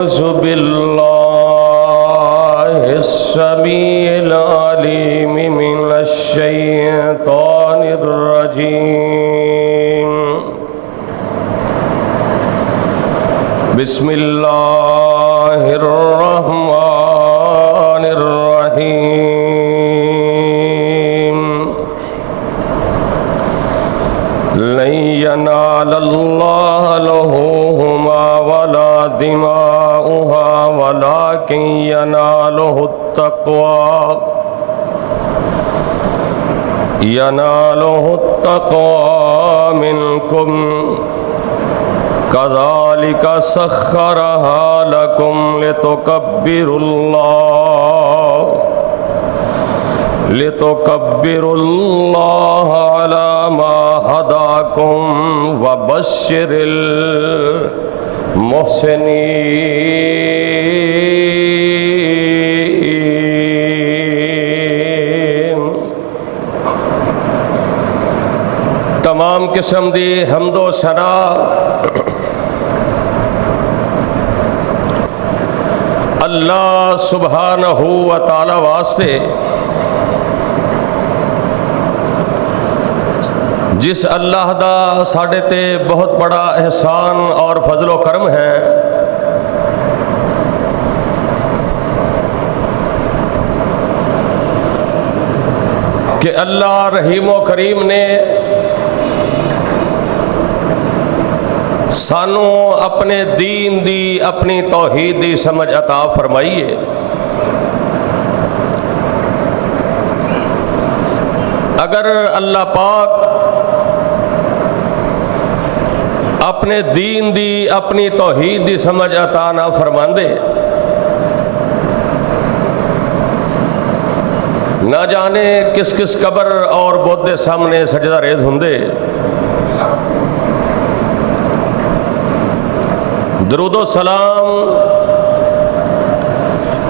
أعوذ بالله السميع العليم من الشيطان الرجيم. بسم الله الرحمن الرحيم. لن ينال الله لحومها ولا دماؤها ولكن يناله التقوى منكم. كذلك سخرها لكم لتكبروا الله على ما هداكم وبشر المحسنين. تمام قسم دی حمد و ثنا اللہ سبحانہ و تعالی واسطے جس اللہ دا ساڈے تے بہت بڑا احسان اور فضل و کرم ہے کہ اللہ رحیم و کریم نے سانو اپنے دین دی اپنی توحید دی سمجھ عطا فرمائی ہے. اگر اللہ پاک اپنے دین دی اپنی توحید دی سمجھ عطا نہ فرماندے نہ جانے کس کس قبر اور بت دے سامنے سجدہ ریز ہوندے. درود و سلام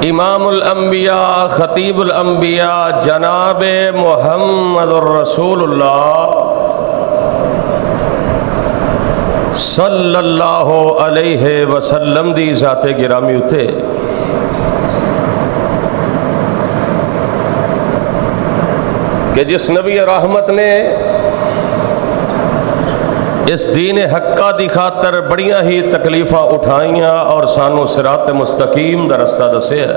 امام الانبیاء خطیب الانبیاء جناب محمد الرسول اللہ صلی اللہ علیہ وسلم دی ذات گرامی اتے. کہ جس نبی رحمت نے اس دین حقہ دی خاطر بڑیاں ہی تکلیفاں اٹھائیاں اور سانو صراط مستقیم دا رستہ دسے ہے.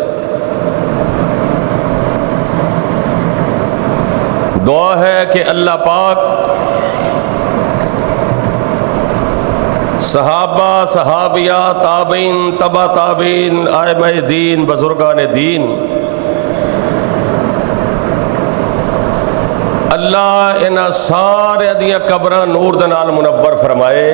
دعا ہے کہ اللہ پاک صحابہ صحابیہ تابعین تبع تابعین ائمہ دین بزرگان دین اللہ انہاں سارے دیاں قبراں نور دے نال منور فرمائے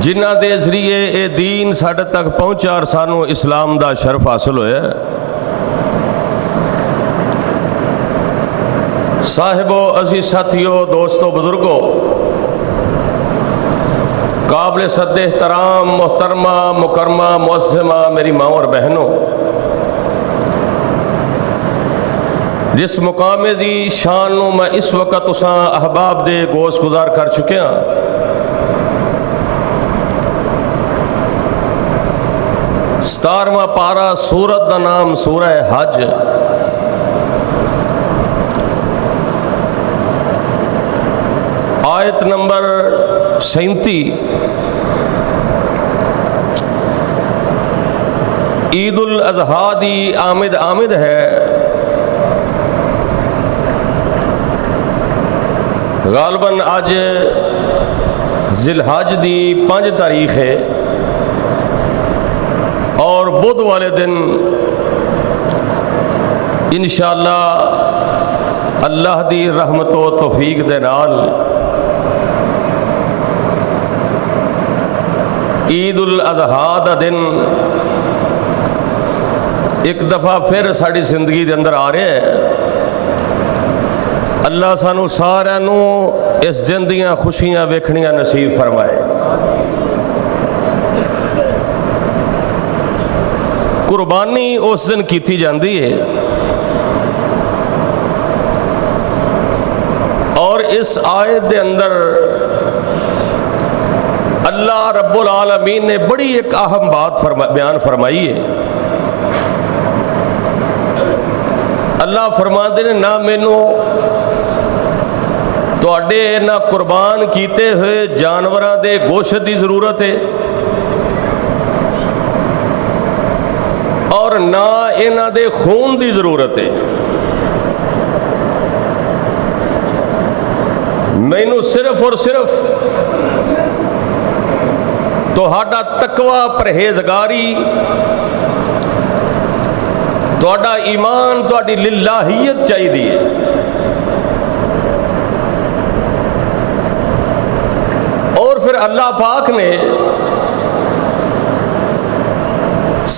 جنہاں دے ذریعے اے دین ساڈے تک پہنچا اور سانو اسلام دا شرف حاصل ہویا. صاحبو عزیز ساتھیو دوستو بزرگو قابل صد احترام محترمہ مکرمہ معظمہ میری ماں اور بہنوں، جس مقام دی شان نو میں اس وقت اساں احباب دے گوش گزار کر چکے ہاں، ستارواں پارا سورت دا نام سورہ حج. آیت نمبر 37. عید الاضحیٰ دی آمد ہے. غالباً آج ذی الحج دی 5 تاریخ ہے اور بدھ والے دن انشاءاللہ اللہ دی رحمت و توفیق دے نال عید الاضحیٰ دا دن ایک دفعہ پھر ساری زندگی دے اندر آ رہے ہیں. اللہ سانو سارے نو اس دن دیاں خوشیاں ویکھنیاں نصیب فرمائے. قربانی اس دن کیتی جاندی ہے اور اس آیت دے اندر اللہ رب العالمین نے بڑی ایک اہم بات بیان فرمائی ہے۔ اللہ فرماتے نے نہ مینوں تواڈے نہ قربان کیتے ہوئے جانوراں دے گوشت دی ضرورت ہے اور نہ انہاں دے خون دی ضرورت ہے، مینوں صرف اور صرف تہاڈا تقوی، پرہیزگاری، تہاڈا ایمان، تہاڈی للہیت چاہیے۔ اور پھر اللہ پاک نے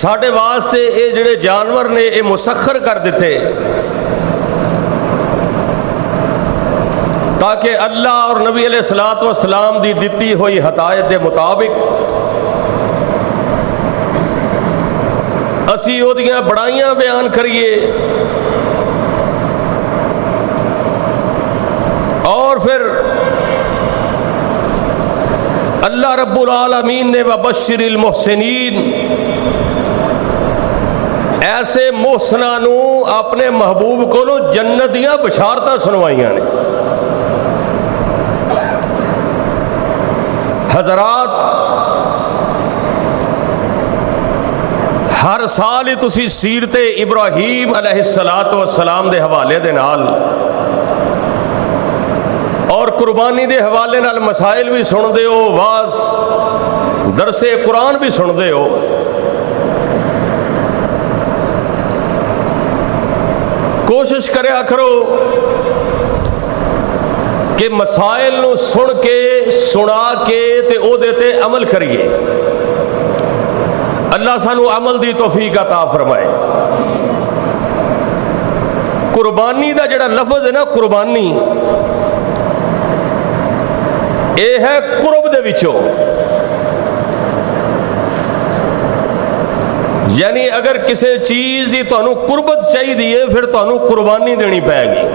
ساڈے واسطے یہ جڑے جانور نے یہ مسخر کر دیتے تاکہ اللہ اور نبی علیہ الصلوۃ والسلام دی دتی ہوئی ہدایت دے مطابق اسی اودیاں بڑائیاں بیان کریے، اور پھر اللہ رب العالمین نے وبشر المحسنین، ایسے محسناں نو اپنے محبوب کو جنت دیاں بشارتاں سنوائیاں نے۔ حضرات، ہر سال ہی تسی سیرت ابراہیم علیہ السلام دے حوالے دے نال اور قربانی دے حوالے نال مسائل بھی سن دے ہو، واز درس قرآن بھی سن دے ہو۔ کوشش کریا کرو کہ مسائل نو سن کے سنا کے تے او دیتے عمل کریے۔ اللہ سانو عمل دی توفیق عطا فرمائے۔ قربانی دا جڑا لفظ ہے نا، قربانی، اے ہے قرب دے وچوں، یعنی اگر کسی چیز دی تانوں قربت چاہیے پھر تانوں قربانی دینی پائے گی،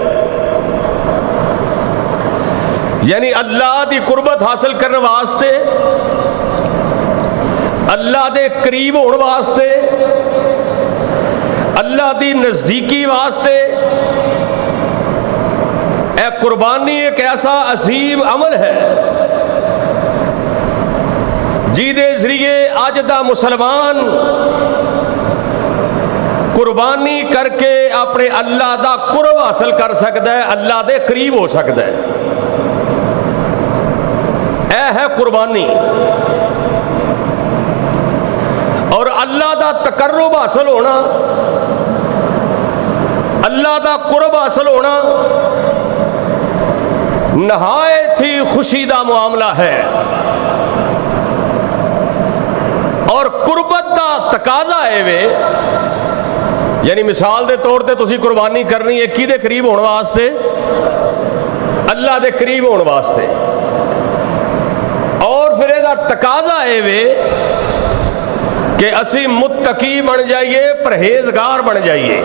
یعنی اللہ دی قربت حاصل کرنے واسطے، اللہ دے قریب ہونے واسطے، اللہ دی نزدیکی واسطے اے قربانی ایک ایسا عظیم عمل ہے جی دے ذریعے اج دا مسلمان قربانی کر کے اپنے اللہ دا قرب حاصل کر سکتا ہے، اللہ دے قریب ہو سکتا ہے۔ اے ہے قربانی، اور اللہ دا تقرب حاصل ہونا، اللہ دا قرب حاصل ہونا نہایت ہی خوشی دا معاملہ ہے، اور قربت دا تقاضا ہے وے، یعنی مثال دے طور تے تسی قربانی کرنی ہے کی دے قریب ہونے واسطے؟ اللہ دے قریب ہونے واسطے، اور پھر یہ تقاضا ہے وے کہ اسی متقی بن جائیے، پرہیزگار بن جائیے۔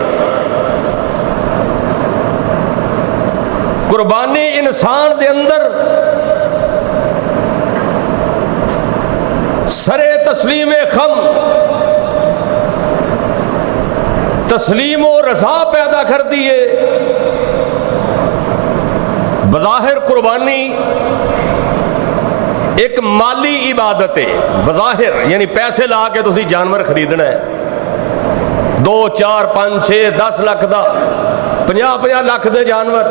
قربانی انسان دے اندر سرے تسلیم خم، تسلیم و رضا پیدا کر دیے۔ بظاہر قربانی ایک مالی عبادت ہے، بظاہر یعنی پیسے لا کے تسی جانور خریدنا ہے، 2 4 5 6 10 لاکھ دا، 50 لاکھ دے جانور،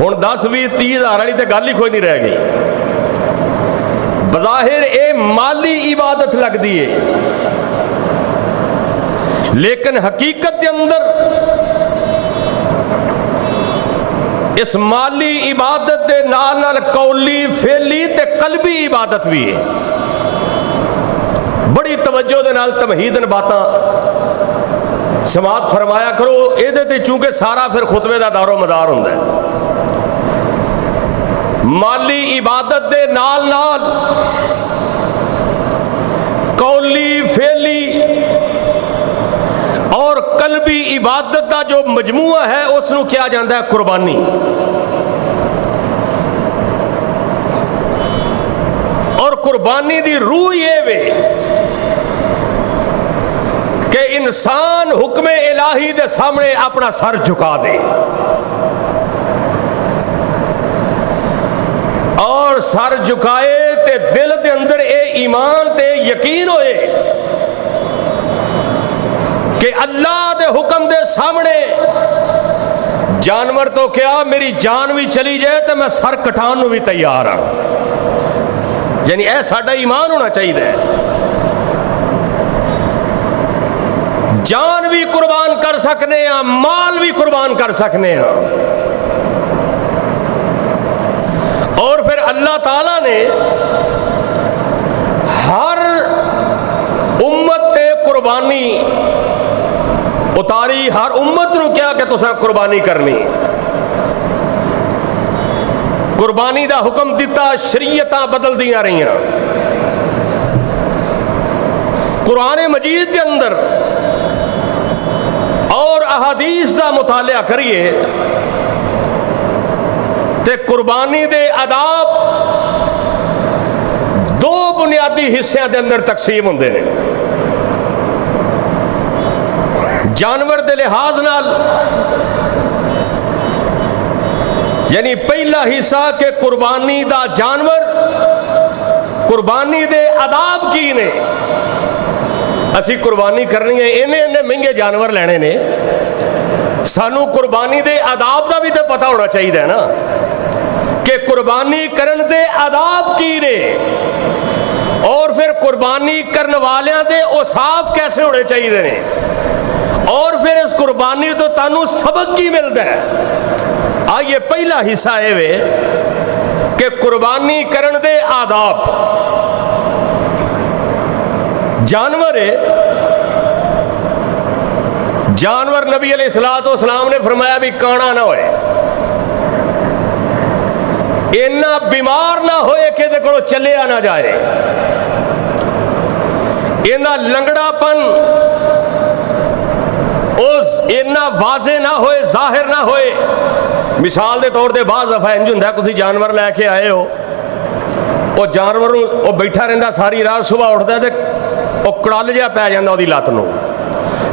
ہن 10 20 30 ہزار والی تے گل ہی کوئی نہیں رہ گئی۔ بظاہر اے مالی عبادت لگ دی ہے، لیکن حقیقت کے اندر اس مالی عبادت دے نال نال قولی، فعلی تے قلبی عبادت بھی ہے۔ بڑی توجہ دے نال تمہیدن باتاں سماعت فرمایا کرو، اے دے تے چونکہ سارا پھر خطبے دا دار و مدار ہوندا ہے۔ مالی عبادت دے نال نال قولی، فعلی اور قلبی عبادت دا جو مجموعہ ہے اس نو کیا جاندا ہے قربانی۔ कुर्बानी दी रूह ये वे कि इंसान हुक्म इलाही दे सामने अपना सर झुका दे और सर झुकाए ते दिल दे अंदर ये ईमान ते यकीन होए कि अल्लाह दे हुक्म दे सामने जानवर तो क्या मेरी जान भी चली जाए तो मैं सर कटान नूं भी तैयार हाँ। यानी यह साडा ईमान होना चाहिए। जान भी कुर्बान कर सकने हैं, माल भी कुर्बान कर सकने हैं। और फिर अल्लाह ताला ने हर उम्मत ते कुर्बानी उतारी, हर उम्मत नूं क्या कि तुसां कुर्बानी करनी, कुर्बानी दा हुक्म दिता, शरीयतां बदल दियां रहियां। कुरान मजीद के अंदर और अहादीस का मुतालिया करिए ते कुर्बानी दे आदाब दो बुनियादी हिस्सों के अंदर तकसीम होंदे ने। जानवर के लिहाज नाल यानी पहला हिस्सा के कुर्बानी दा जानवर, कुर्बानी दे आदाब की ने। असी कुर्बानी करनी है, इन्ने इन्ने महंगे जानवर लेने ने, सानू कुर्बानी दे आदाब का भी तो पता होना चाहिए ना कि कुर्बानी करन दे आदाब की ने और फिर कुर्बानी करने वालियां दे औसाफ कैसे होने चाहिए ने और फिर इस कुर्बानी तो तानू सबक की मिलता है। आइए पहला हिस्सा ये वे कि कुर्बानी करन दे आदाब। जानवर है, जानवर नबी अलैहिस्सलाम ने फरमाया भी काना ना होए, इन्ना बीमार ना होए कि दे कोलों चलिया ना जाए, इन्ना लंगड़ापन उस इन्ना वाजे ना होए, जाहिर ना होए। मिसाल के तौर पर बाज़ दफा इंज हुंदा तुसीं जानवर लैके आए हो, वो जानवर वो बैठा रहिंदा सारी रात, सुबह उठदा ते वो कड़ल जिहा पै जांदा उहदी लत्त नूं,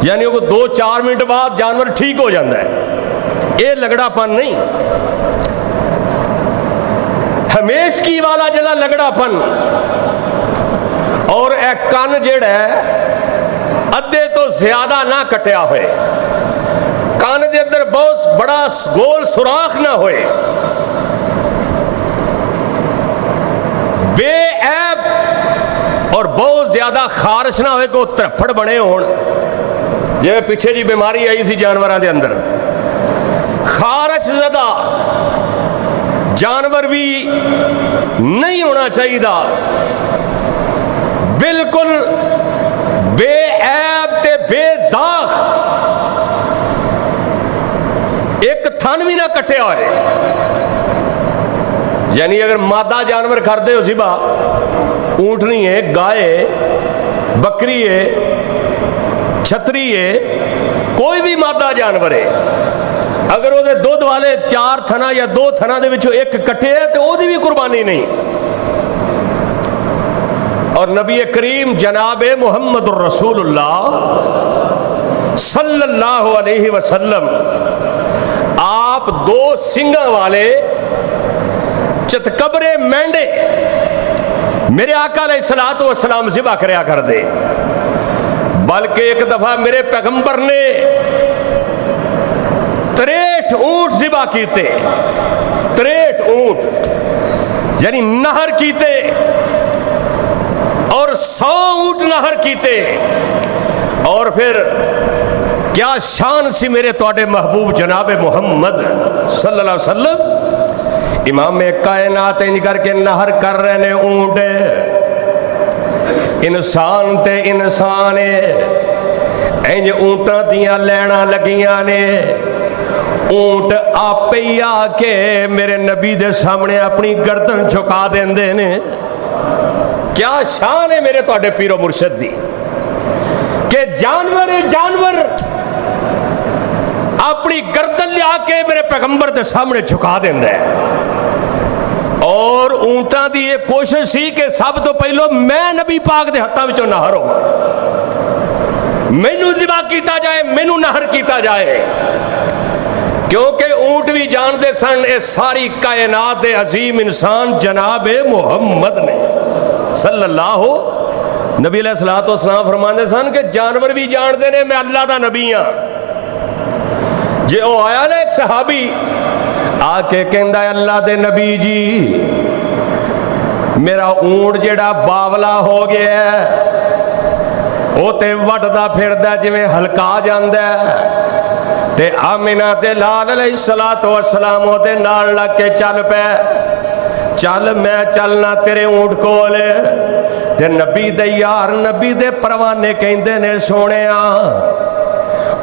यानी वो 2-4 मिनट बाद जानवर ठीक हो जाता है। ये लगड़ापन नहीं, हमेशगी वाला जिहड़ा लगड़ापन और एक कन जिहड़ा है अद्धे तो ज्यादा ना कटिया होए, कान के अंदर बहुत बड़ा गोल सुराख ना होए, बेऐब और बहुत ज्यादा खारिश ना होए को तरफड़ बने होण। जिवें पिछे जी बीमारी आई सी जानवरों के अंदर, खारिश ज़दा जानवर भी नहीं होना चाहिए, बिल्कुल बेऐब ते बेदाग, एक थन भी ना कटिया होए। यानी अगर मादा जानवर करते हो सिबा, ऊंटनी है, गाय है, बकरी है, छतरी है, कोई भी मादा जानवर है, अगर वो दुध वाले 4 थना या 2 थना दे विचों एक कटे है तो वो भी कुर्बानी नहीं। और नबी करीम जनाब मुहम्मद रसूलुल्लाह सल्लल्लाहु अलैहि वसल्लम आप 2 सिंगा वाले चतकबरे मेंढे मेरे आका अलैहिस्सलातु वस्सलाम ज़िबा करया कर दे। बल्कि एक दफा मेरे पैगंबर ने 63 ऊंट ज़िबा कीते, 63 ऊंट यानी नहर कीते और 100 ऊंट नहर कीते। और फिर क्या शान सी मेरे तोड़े महबूब जनाब मुहम्मद सल्लल्लाहु अलैहि वसल्लम, इमाम कायनात इंज करके नहर कर रहे ने ऊंट, इंसान ते इंसान इंज ऊंटां दियां लैना लगियां ने। ऊंट आपे ही आके मेरे नबी दे सामने अपनी गर्दन झुका देंदे ने। क्या शान है मेरे तोड़े पीरो मुर्शद दी कि जानवर अपनी गर्दन लिया के मेरे पैगंबर के सामने झुका देंदा है। और ऊंटां दी ये कोशिश सी कि सब तो पहलो मैं नबी पाक दे हत्थां विचों नहर होवां, मैनू ज़िबा कीता जाए, मैनू नहर कीता जाए। क्योंकि ऊंट भी जानते सन ये सारी कायनात दे अजीम इंसान जनाब मुहम्मद ने सल्लल्लाहु। नबी अलैहिस्सलातु वस्सलाम फरमाते सन कि जानवर भी जानते ने मैं अल्लाह दा नबी हाँ। जे वो आया ना एक सहाबी आके कहंदा अल्लाह दे नबी जी मेरा ऊंट जेड़ा बावला हो गया है, वो ते वटदा फिरदा जिवें हलका जांदा है, ते आमिना ते लाल अलैहिस्सलातु वस्सलाम ओदे नाल लग के चल पै, चल मैं चलना तेरे ऊंट कोल। ते नबी दे यार नबी दे परवाने कहंदे ने सोहणिया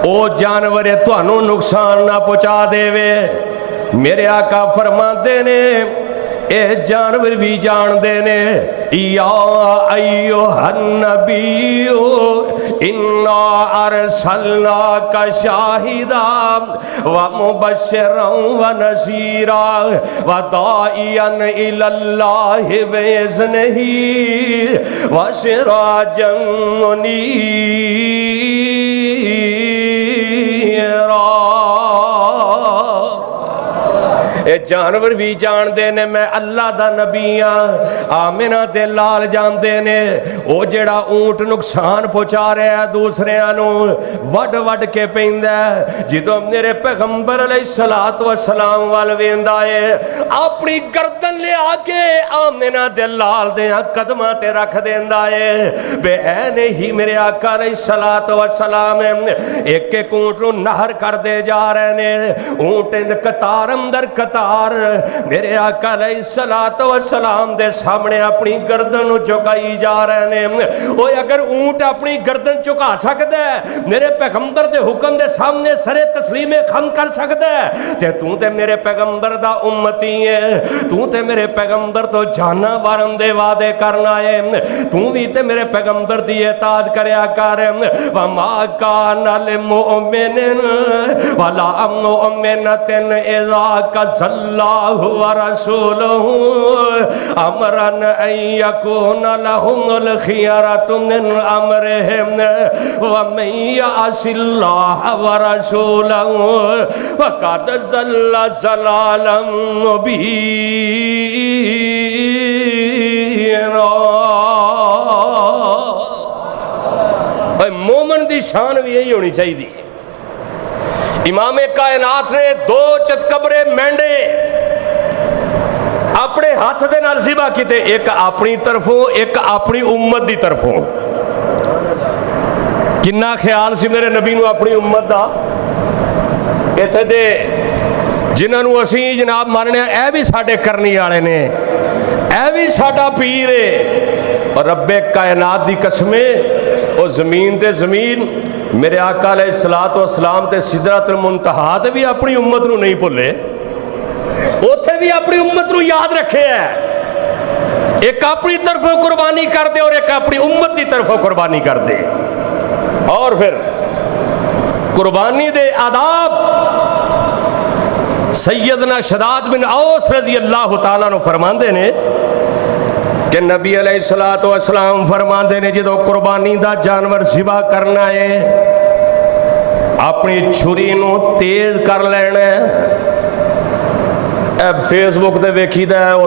ओ जानवर तुहानू नुकसान ना पहुंचा देवे। मेरे आका फरमाते ने ए जानवर भी जानते ने या अय्युहन नबिय्यु इन्ना अरसलनाका शाहिदा व मुबश्शिरन व नज़ीरा व दाइयन इलल्लाहि बिइज़्निही व सिराजन मुनीरा। ये जानवर भी जानते ने मैं अल्लाह दा नबी हाँ। आमिना ते लाल जानते ने वो जेड़ा ऊंट नुकसान पहुंचा रहा है दूसरियां नू वड वड के पैंदा जिदों मेरे पैगंबर अलैहिस्सलातु वस्सलाम वाल वेंदा है अपनी गर्दन ले आके आमिना ते लाल दे कदमां ते रख देंदा है। बे नहीं मेरे आका अलैहिस्सलातु वस्सलाम एक एक ऊंट नू नहर कर दे जा रहे ने। ऊंट कतार अंदर कतार मेरे आका अलैहिस्सलातु वस्सलाम दे सामने अपनी गर्दन झुकाई जा रहे ने। ओए अगर ऊंट अपनी गर्दन झुका सकता है, मेरे पैगंबर दे हुक्म दे सामने सरे तस्लीमे खम कर सकता है, ते तू ते मेरे पैगंबर दा उम्मती है, तू ते मेरे पैगंबर तो जाना वारन दे वादे करना है, तू भी ते मेरे पैगंबर दी इताअत करया कर। वमा काना लिमुमिनिन वला मुमिनतिन इज़ा कज़ल्लाहु व रसूलुहु अमरन अन यकूना लहुमुल खियरतु मिन अमरिहिम व मन यअसिल्लाह व रसूलहु फक़द ज़ल्ला ज़लालन मुबीना। भाई मोमन दी शान भी यही होनी चाहिए। इमामे कायनात ने दो चतकबरे मेंढे अपने हाथ दे नाल ज़िबा कीते, एक अपनी तरफों एक अपनी उम्मत दी तरफों। किन्ना ख्याल सी मेरे नबी नू अपनी उम्मत दा। इत्थे दे जिन्हां नू असीं जनाब मानने ए भी साडे करनी वाले ने, ए भी साडा पीर है। और रब्बे कायनात दी कसमे ओ ज़मीन ते ज़मीन मेरे आका अलैहिस्सलातु वस्सलाम ते सिदरतुल मुंतहा ते भी अपनी उम्मत नू नहीं भुले, उथे भी अपनी उम्मत नू याद रखे है। एक अपनी तरफों कुर्बानी कर दे और एक अपनी उम्मत की तरफों कुर्बानी कर दे। और फिर कुर्बानी दे आदाब सैयदना शदाद बिन औस रजी अल्लाह तआला नु फरमांदे ने कि नबी अलैहिस्सलातु वस्सलाम फरमांदे ने जो कुर्बानी दा जानवर ज़िबा करना है अपनी छुरी नू तेज कर लेना है। फेसबुक ते वेखीदा है वो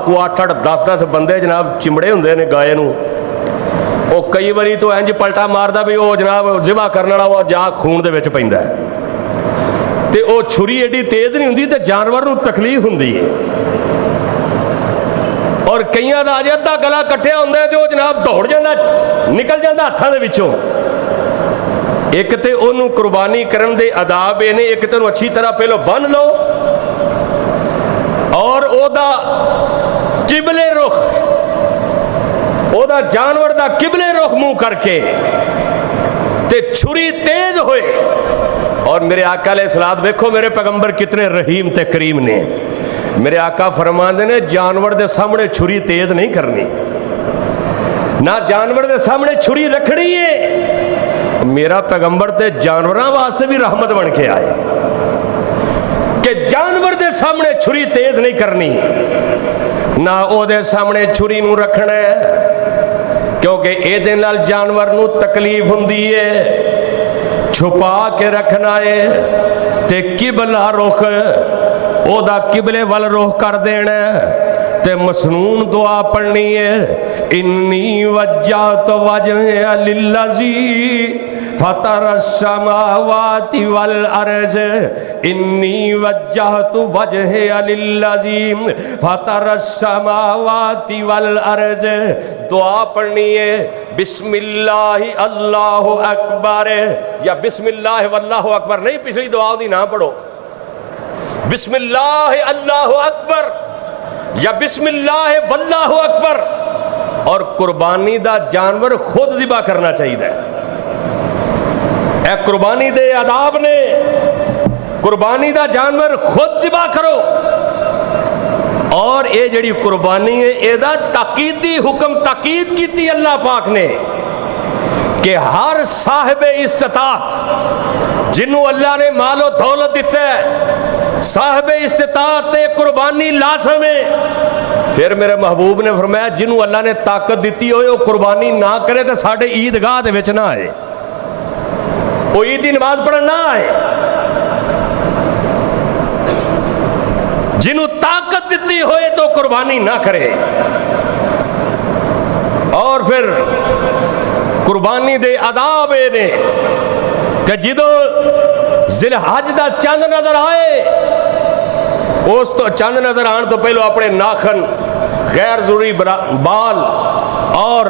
को 8-8 10-10 बंदे जनाब चिमड़े हुंदे ने गाय नू, वो कई बारी तो इंज पलटा मारदा भी वो जनाब ज़िबा करने वाला वो जा खून दे विच पैंदा है ते वो छुरी एडी तेज नहीं हुंदी ते जानवर नू तकलीफ हुंदी है। और कईयां दा अजे अद्धा गला कट्टिया हुंदा है ते वो जनाब दौड़ जांदा निकल जांदा हत्थां दे विचों। एक ते ओनू कुर्बानी करन दे आदाब ये ने, एक ते ओनू अच्छी तरह पहलो बन लो और ओदा किबले रुख ओदा जानवर दा किबले रुख मुंह करके ते छुरी तेज होए। और मेरे आका अलैहिस्सलाम देखो मेरे पैगंबर कितने रहीम ते करीम ने। मेरे आका फरमाते ने जानवर दे सामने छुरी तेज नहीं करनी, ना जानवर दे सामने छुरी रखनी है। मेरा पैगंबर ते जानवरां वास्ते भी रहमत बन के आए कि जानवर दे सामने छुरी तेज नहीं करनी। ना ਉਹਦੇ ਸਾਹਮਣੇ ਛੁਰੀ ਨੂੰ ਰੱਖਣਾ क्योंकि ਇਹਦੇ ਨਾਲ जानवर ਨੂੰ तकलीफ ਹੁੰਦੀ है। छुपा के रखना है ते किबला रुख ओदा किबले वल रुख कर देना ते मसनून दुआ पढ़नी है। इन्नी वज्जहतु वजहिया लिल्लज़ी फ़तरस्समावाति वल अर्ज़। इन्नी वज्जहतु वजहिया लिल्लज़ी फ़तरस्समावाति वल अर्ज़। दुआ पढ़नी है बिस्मिल्लाहि अल्लाहु अकबर या बिस्मिल्लाहि वल्लाहु अकबर नहीं, पिछली दुआ दी ना पढ़ो। बिस्मिल्लाहि अल्लाहु अकबर या बिस्मिल्लाहि वल्लाहु अकबर। और कुर्बानी दा जानवर खुद ज़िबा करना चाहिए। कुर्बानी दे आदाब ने, कुर्बानी दा जानवर खुद ज़िबा करो। और ये जड़ी कुर्बानी है एदा ताकीदी हुक्म ताकीद की अल्लाह पाक ने कि हर साहिब इस्तात जिन्हों अल्लाह ने मालो दौलत दिता है, साहिब इस्तात ते कुर्बानी लाज़िम है। फिर मेरे महबूब ने फरमाया जिन्हों अल्लाह ने ताकत दी हो कुर्बानी ना करे तो साढ़े ईदगाह दे विच ना आए, वो ईद की नमाज पढ़न ना आए। जिन्हों ताकत दी होए तो कुर्बानी ना करे। और फिर कुर्बानी दे आदाब ने कि जदों ज़िलहज दा चंद नजर आए उस तो चंद नजर आने तो पहले अपने नाखन गैर जरूरी बाल और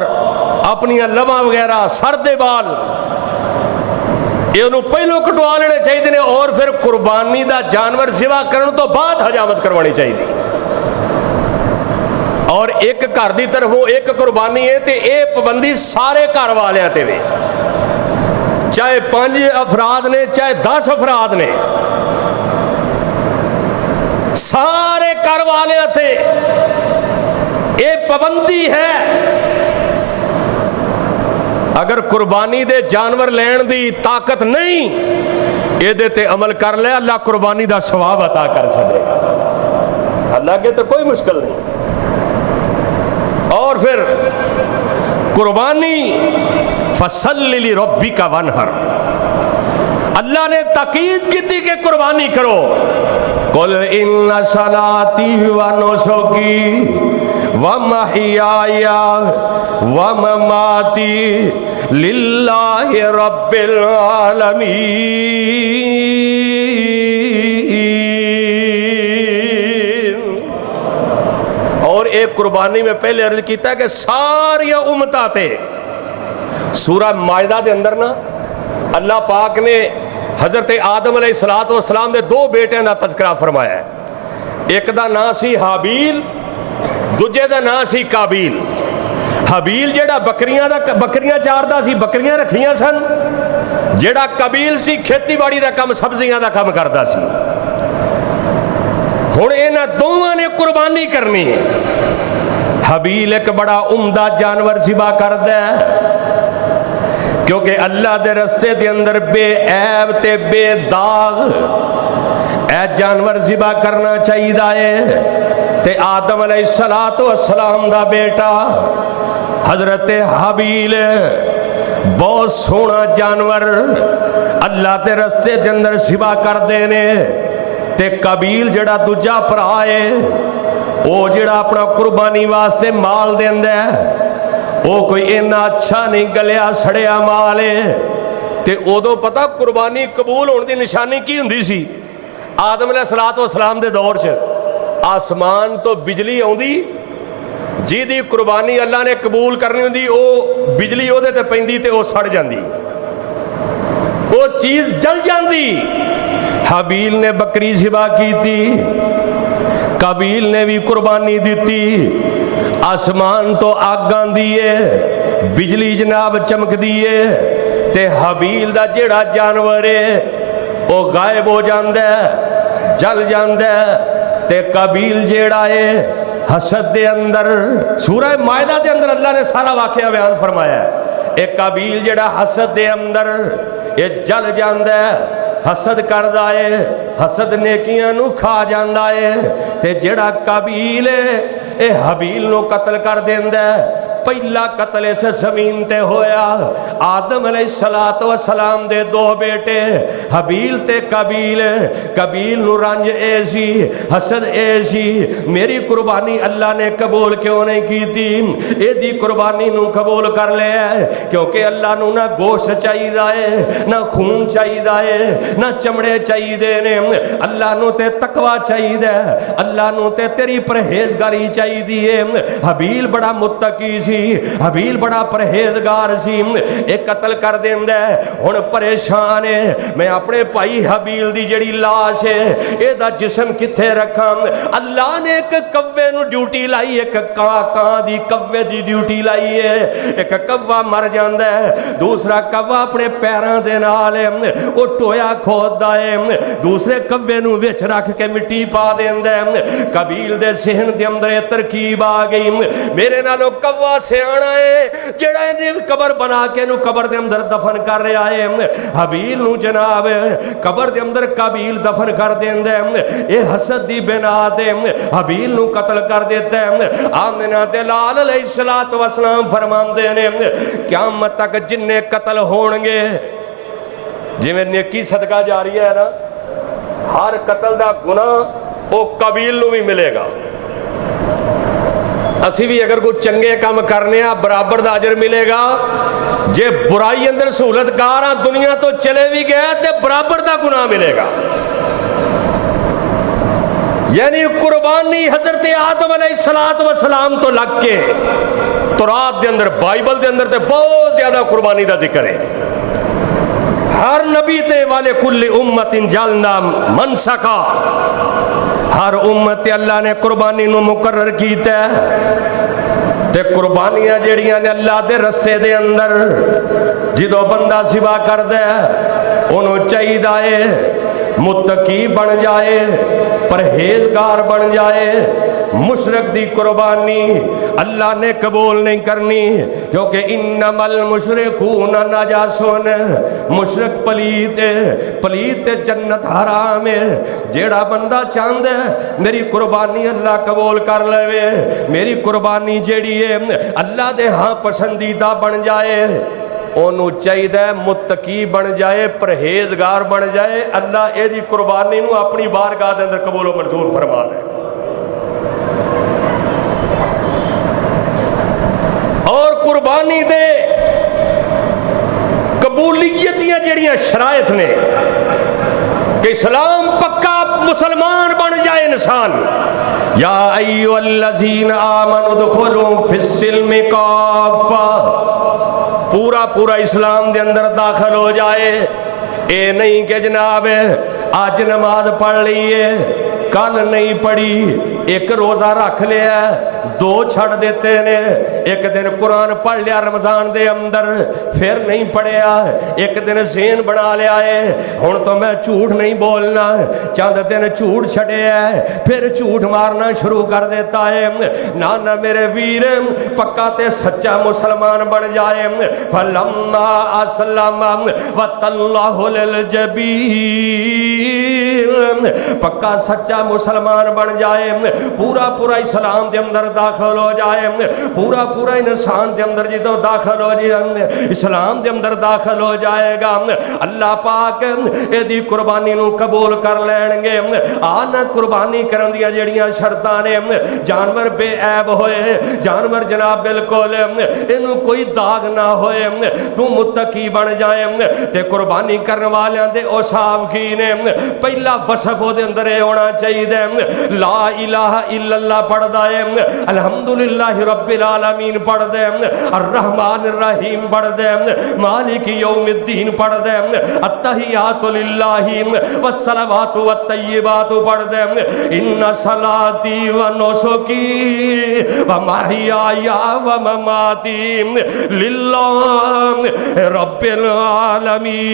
अपनी लवा वगैरह सर दे बाल इन्हों पहलों कटवा लेने चाहिए ने। और फिर कुर्बानी दा जानवर सेवा करने तो बाद हजामत करवानी चाहिए। और एक घर की तरफों एक कुर्बानी है तो यह पाबंदी सारे घर वालियां ते वे, चाहे 5 अफराद ने चाहे 10 अफराद ने, सारे घर वालियां ते ये पाबंदी है। अगर कुर्बानी दे जानवर लैन दी ताकत नहीं ये ते अमल कर लिया अल्लाह कुर्बानी दा सवाब अता कर छड़ेगा। अल्लाह के तो कोई मुश्किल नहीं। और फिर कुर्बानी फसल्लि लिरब्बिका वनहर, अल्लाह ने ताकीद की थी कि कुर्बानी करो। कुल इन्ना सलाती व नुसुकी व महयाया व ममाती लिल्लाहि रब्बिल आलमीन। और एक कुर्बानी में पहले अर्ज किया कि सारिया उम्मतां ते सूरह माइदा के अंदर ना अल्लाह पाक ने हजरत आदम अलैहिस्सलातु वस्सलाम के 2 बेटियां का तज़किरा फरमाया है। एक का नाम सी हाबील, दूजे का नाम सी काबील। हबील जेड़ा बकरियां चारदा सी, बकरियां रखियां सन। जेड़ा कबील सी खेतीबाड़ी का काम, सब्जियां का काम करता सी। हुण इन्हां दोवां ने कुर्बानी करनी है। हबील एक बड़ा उम्दा जानवर ज़िबा करदा है क्योंकि अल्लाह दे रस्ते दे अंदर बेऐब ते बेदाग ए जानवर ज़िबा करना चाहिदा है। ते आदम अलैहिस्सलातु वस्सलाम दा बेटा हजरत हबील बहुत सोहना जानवर अल्लाह के रस्ते के अंदर ज़िबा करते ने। ते कबील जड़ा दूजा भरा है वो जड़ा अपना कुर्बानी वास्ते माल देंदा है वो कोई इन्ना अच्छा नहीं गलिया सड़िया माल है। ते उदों पता कुर्बानी कबूल होने की निशानी की हुंदी सी। आदम अलैहिस्सलातु वस्सलाम दे दौर च आसमान तो बिजली आउंदी, जिहदी कुर्बानी अल्लाह ने कबूल करनी हुंदी वो बिजली उहदे ते पैंदी ते वो सड़ जांदी, वो चीज़ जल जाती। हबील ने बकरी ज़िबा की थी, कबील ने भी कुर्बानी दी। आसमान तो आग आंदी है, बिजली जनाब चमकदी है ते हबील दा जेड़ा जानवर है वो गायब हो जाता है, जल जाता है। ते कबील जेड़ा है हसद दे अंदर, सूरह मायदा दे अंदर अल्लाह ने सारा वाकया बयान फरमाया है। एक कबील जेड़ा हसद दे अंदर ये जल जाता है, हसद करदा है, हसद नेकियां नू खा जाता है। ते जेड़ा कबील ਇਹ ਹਬੀਲ ਨੂੰ ਕਤਲ ਕਰ ਦਿੰਦਾ। ਪਹਿਲਾ ਕਤਲ ਇਸ ਜ਼ਮੀਨ ਤੇ ਹੋਇਆ ਆਦਮ अलैहिस्सलातु वस्सलाम ਦੇ ਦੋ ਬੇਟੇ ਹਬੀਲ ਤੇ ਕਬੀਲ। ਕਬੀਲ ਨੂੰ ਰੰਜ ਇਹ ਸੀ, ਹਸਦ ਇਹ ਸੀ, ਮੇਰੀ ਕੁਰਬਾਨੀ ਅੱਲਾ ਨੇ ਕਬੂਲ ਕਿਉਂ ਨਹੀਂ ਕੀਤੀ। ਇਹਦੀ ਕੁਰਬਾਨੀ ਨੂੰ ਕਬੂਲ ਕਰ ਲਿਆ ਕਿਉਂਕਿ ਅੱਲਾ ਨੂੰ ਨਾ ਗੋਸ਼ਤ ਚਾਹੀਦਾ ਹੈ, ਨਾ ਖੂਨ ਚਾਹੀਦਾ ਹੈ, ਨਾ ਚਮੜੇ ਚਾਹੀਦੇ ਨੇ। ਅੱਲਾ ਨੂੰ ਤੇ ਤਕਵਾ ਚਾਹੀਦਾ, ਅੱਲਾ ਨੂੰ ਤੇ ਤੇਰੀ ਪਰਹੇਜ਼ਗਾਰੀ ਚਾਹੀਦੀ ਹੈ। ਹਬੀਲ ਬੜਾ ਮੁੱਤਕੀ ਸੀ, ਹਬੀਲ ਬੜਾ ਪਰਹੇਜ਼ਗਾਰ ਸੀ। ਇਹ ਕਤਲ ਕਰ ਦਿੰਦਾ। ਹੁਣ ਪਰੇਸ਼ਾਨ ਹੈ, ਮੈਂ ਆਪਣੇ ਭਾਈ ਹਬੀਲ ਦੀ ਜਿਹੜੀ ਲਾਸ਼ ਹੈ ਇਹਦਾ ਜਿਸਮ ਕਿੱਥੇ ਰੱਖਾਂ। ਅੱਲਾ ਨੇ ਇੱਕ ਕव्ਵੇ ਨੂੰ ਡਿਊਟੀ ਲਾਈ, ਇੱਕ ਕਾਂ ਦੀ ਕव्ਵੇ ਦੀ ਡਿਊਟੀ ਲਾਈ ਹੈ। ਇੱਕ ਕव्ਵਾ ਮਰ ਜਾਂਦਾ ਹੈ, ਦੂਸਰਾ ਕव्ਵਾ ਆਪਣੇ ਪੈਰਾਂ ਦੇ ਨਾਲ ਉਹ ਟੋਇਆ ਖੋਦਦਾ ਹੈ, ਦੂਸਰੇ ਕव्ਵੇ ਨੂੰ ਵਿੱਚ ਰੱਖ ਕੇ ਮਿੱਟੀ ਪਾ ਦਿੰਦਾ ਹੈ। ਕਬੀਲ ਦੇ ਸਿਹਨ ਦੇ ਅੰਦਰ ਇਹ ਤਰਕੀਬ ਆ ਗਈ, ਮੇਰੇ ਨਾਲੋਂ ਕव्ਵਾ ਸਿਆਣਾ ਹੈ ਜਿਹੜਾ ਇਹਦੀ ਕਬਰ ਬਣਾ ਕੇ ਇਹਨੂੰ ਕਬਰ ਦੇ ਅੰਦਰ ਦਫਨ ਕਰ ਰਿਹਾ ਹੈ। ਹਬੀਲ ਨੂੰ ਜਨਾਬ ਕਬਰ ਦੇ ਅੰਦਰ ਕਬੀਲ ਦਫਨ ਕਰ ਦਿੰਦਾ ਹੈ। ਇਹ ਹਸਦ ਦੀ ਬਿਨਾ ਤੇ ਹਬੀਲ ਨੂੰ ਕਤਲ ਕਰ ਦਿੱਤਾ ਹੈ। ਆਮਨਾ ਤੇ ਲਾਲ अलैहिस्सलातु वस्सलाम फरमाते ने क़यामत तक जिन्ने कतल होणगे जिवें नेकी सदका जारी है ना, हर कतल दा गुनाह वो कबील नूं भी मिलेगा। असी भी अगर कोई चंगे काम करने बराबर दा अजर मिलेगा। जे बुराई अंदर सहूलतकार दुनिया तो चले भी गए तो बराबर दा गुनाह मिलेगा। यानी कुर्बानी हजरत आदम अलैहिस्सलातु वस्सलाम तो लग के तौरात दे अंदर बाइबल दे अंदर ते बहुत ज्यादा कुर्बानी दा जिक्र है। हर नबी ते वाले कुल्ली उम्मतिन जलना मनसका, हर उम्मत अल्लाह ने कुर्बानी नूं मुकर्रर कीता ते कुर्बानियां जड़ियां ने अल्लाह दे रस्ते दे अंदर जिदों बंदा सिवा करदा उन्होंने चाहिदा है मुत्तकी बन जाए, परहेजगार बन जाए। मुशरक दी कुर्बानी अल्लाह ने कबूल नहीं करनी क्योंकि इन्नमल मुशरिकून नजासुन, मुशरक पलीत पलीत जन्नत हराम है। जेड़ा बंदा चाहता है मेरी कुर्बानी अल्लाह कबूल कर लेवे, मेरी कुर्बानी जेड़ी है अल्लाह दे हाँ पसंदीदा बन जाए, ओनू चाहिए मुत्तकी बन जाए, परहेजगार बन जाए। अल्लाह एदी कुर्बानी नू अपनी बारगाह दे अंदर कबूल मंजूर फरमा ले। और कुर्बानी दे कबूलियत दियां जड़ियां शरायत ने कि इस्लाम पक्का मुसलमान बन जाए इंसान। या अय्युहल्लज़ीना आमनु दुखुलू फिस्सिल्मि काफ़ा, पूरा पूरा इस्लाम के अंदर दाखिल हो जाए। ये नहीं कि जनाब आज नमाज पढ़ ली है, कल नहीं पढ़ी, एक रोज़ा रख लिया, दो छड़ देते ने, एक दिन कुरान पढ़ लिया रमज़ान दे अंदर फिर नहीं पढ़िया, एक दिन ज़हन बना लिया है हुण तो मैं झूठ नहीं बोलना, चंद दिन झूठ छड़िया फिर झूठ मारना शुरू कर देता है। ना ना मेरे वीर पक्का ते सच्चा मुसलमान बन जाए। फलम्मा अस्लमा वतल्लाहु लिल जबीन, पक्का सच्चा मुसलमान बन जाए, पूरा पूरा इस्लाम के अंदर दाखिल हो जाए, पूरा पूरा इंसान के अंदर जो दाखिल हो जाए, इस्लाम के अंदर दाखिल हो जाएगा, अल्लाह पाक एदी कुर्बानी नू कबूल कर लैणगे। आ कुर्बानी करन दियां जड़ियां शर्तां ने, जानवर बेऐब होए, जानवर जनाब बिल्कुल इनू कोई दाग ना होए, तू मुत्तकी बन जाए। ते कुर्बानी करने वालियां दे ओ साहब की ने पहला वसफ ओदे अंदर होना चाहिए ला इलाहा इल्लल्लाह पढ़दा है, अल्हम्दुलिल्लाह रब्बिल आलमीन पढ़दा है, अर्रहमान अर्रहीम पढ़दा है, मालिक यौमिद्दीन पढ़दा है, अत्तहियातु लिल्लाहि वस्सलावातु वत्तय्यिबातु पढ़दा है, इन्ना सलाती व नुसुकी व महयाया व ममाती लिल्लाहि रब्बिल आलमीन।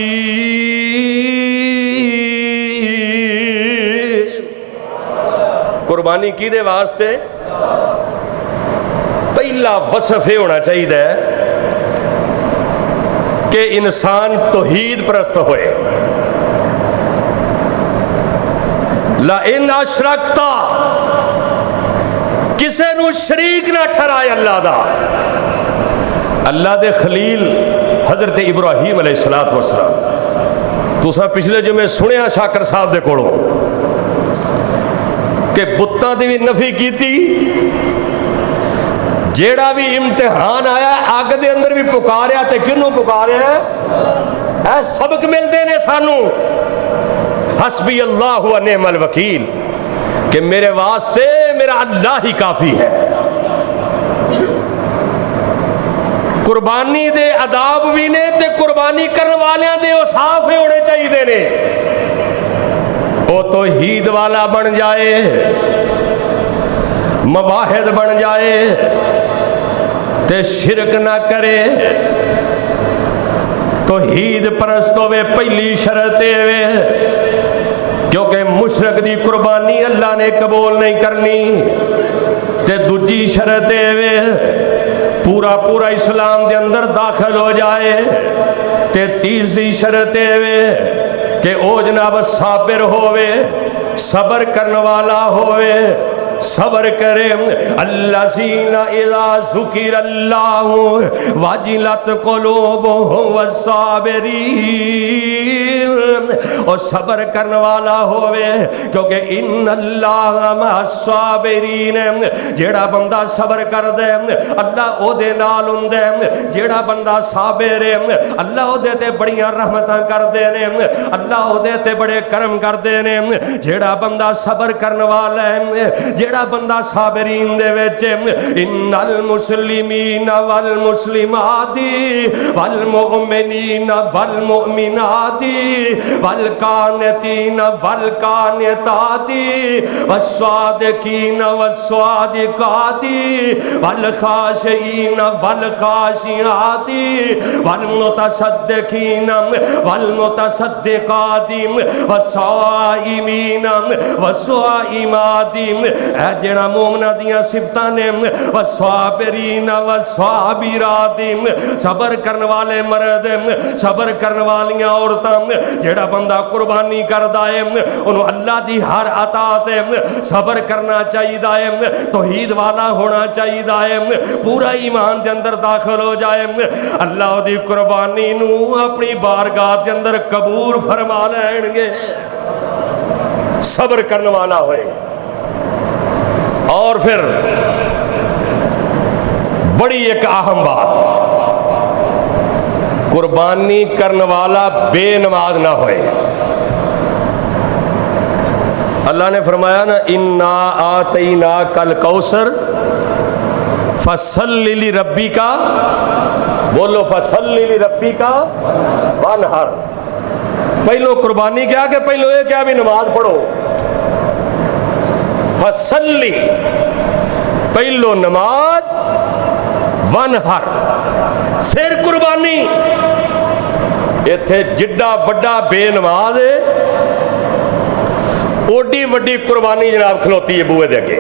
कुर्बानी की दे वास्ते पहला वसफ होना चाहिए कि इंसान तौहीद परस्त होए। ला इन अशरकता, कि کسے نو شریک نہ ٹھرائے اللہ دا۔ اللہ دے خلیل حضرت ابراہیم علیہ السلام، تساں پچھلے جمعے سنیا شاکر صاحب دے کولوں کہ بتاں دی بھی نفی کیتی، جیڑا بھی امتحان آیا اگ دے اندر بھی پکاریا، تے کنوں پکاریا اے سبق ملدے نے سانو، حسبی اللہ و نعم الوکیل، کہ میرے واسطے میرا اللہ ہی کافی ہے۔ قربانی دے آداب بھی نے تے قربانی کرنے والیاں دے اوصاف ہونے چاہیے نے۔ وہ توحید والا بن جائے، مواحد بن جائے تے شرک نہ کرے، توحید پرست ہوئے پہلی شرط ہے، کیونکہ مشرک دی قربانی اللہ نے قبول نہیں کرنی، تے دوجی شرط ہے پورا پورا اسلام دے اندر داخل ہو جائے، تے تیسری شرط ہے کہ او جناب صابر ہوئے، صبر کرنے والا ہوئے، صبر کرے۔ الذین اذا ذکر اللہ وجلت قلوبہم والصابرین، اور صبر کرنے والا ہوئے، کیونکہ ان اللہ مع الصابرین، جیڑا بندہ صبر کر دے اللہ او دے نال ہوندے، جیڑا بندہ صابر ہے اللہ او دے تے بڑیاں رحمتاں کر دے نے، اللہ او دے تے بڑے کرم کر دے نے۔ جیڑا بندہ صبر کرنے والا ہے، جیڑا بندہ صابرین دے وچ، ان المسلمین والمسلمات والمؤمنین والمؤمنات والقانتین والقانتات والصادقین والصادقات والخاشعین والخاشعات والمتصدقین والمتصدقات والصائمین والصائمات، اے جڑا مومنہ دیاں صفتاں نے، والصابرین والصابرات، صبر کرنے والے مرد، صبر کرنے والیاں عورتاں، جڑا بندہ قربانی کردا ہے انہوں اللہ دی ہر عطا تے صبر کرنا چاہیے، توحید والا ہونا چاہیے، پورا ایمان دے اندر داخل ہو جائے، اللہ دی قربانی نو اپنی بارگاہ دے اندر قبول فرما لین گے، صبر کرنے والا ہوئے۔ اور پھر بڑی ایک اہم بات، قربانی کرنے والا بے نماز نہ ہوئے۔ اللہ نے فرمایا نا انا آتیناک الکوثر فصلی لربک، بولو فصلی لربک وانحر۔ پہلو قربانی کیا کہ پہلو یہ کیا بھی نماز پڑھو، فصلی پہلو نماز، وانحر پھر قربانی۔ ایتھے جڈا وڈا بے نماز ہے، اوڈی وڈی قربانی جناب کھلوتی ہے بوئے دے کے۔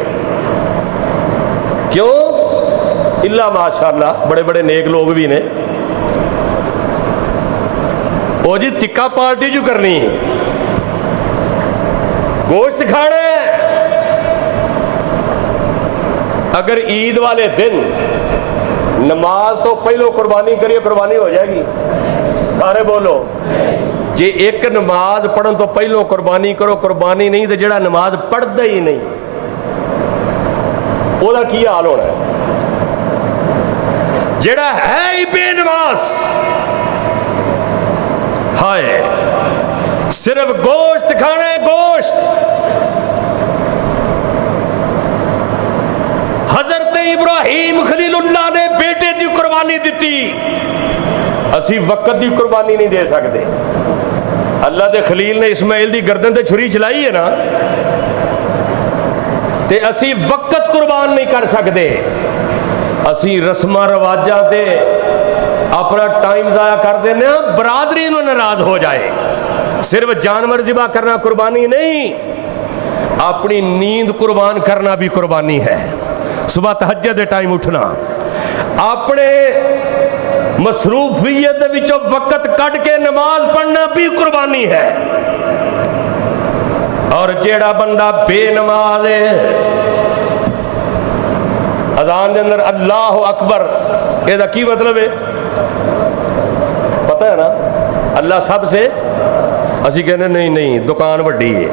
کیوں؟ اللہ ماشاءاللہ بڑے بڑے نیک لوگ بھی نے، او جی تکا پارٹی جو کرنی ہے، گوشت کھانا ہے، اگر عید والے دن نماز تو پہلو قربانی کریے قربانی ہو جائے گی، سارے بولو جی ایک نماز پڑھن تو پہلو قربانی کرو، قربانی نہیں تو جڑا نماز پڑھدا ہی نہیں وہ دا کی حال ہونا ہے، جڑا ہے ہی بے نماز، ہائے صرف گوشت کھانا ہے، گوشت۔ حضرت ابراہیم خلیل اللہ نے بیٹے دی قربانی دیتی، اسی وقت دی قربانی نہیں دے سکتے۔ اللہ دے خلیل نے اسماعیل دی گردن تے چھری چلائی ہے نا، تے اسی وقت قربان نہیں کر سکتے، اسی رسمہ رواجہ تے اپنا ٹائم ضائع کر دینا، برادری نو ناراض ہو جائے۔ صرف جانور ذبح کرنا قربانی نہیں، اپنی نیند قربان کرنا بھی قربانی ہے۔ صبح تہجد ٹائم اٹھنا، اپنے مصروفیت وچوں وقت کٹ کے نماز پڑھنا بھی قربانی ہے۔ اور جیڑا بندہ بے نماز ہے अजान के अंदर अल्लाह अकबर ਇਹਦਾ ਕੀ मतलब है पता है ना? अल्लाह सब से ਅਸੀਂ ਕਹਿੰਦੇ नहीं नहीं दुकान वड्डी है।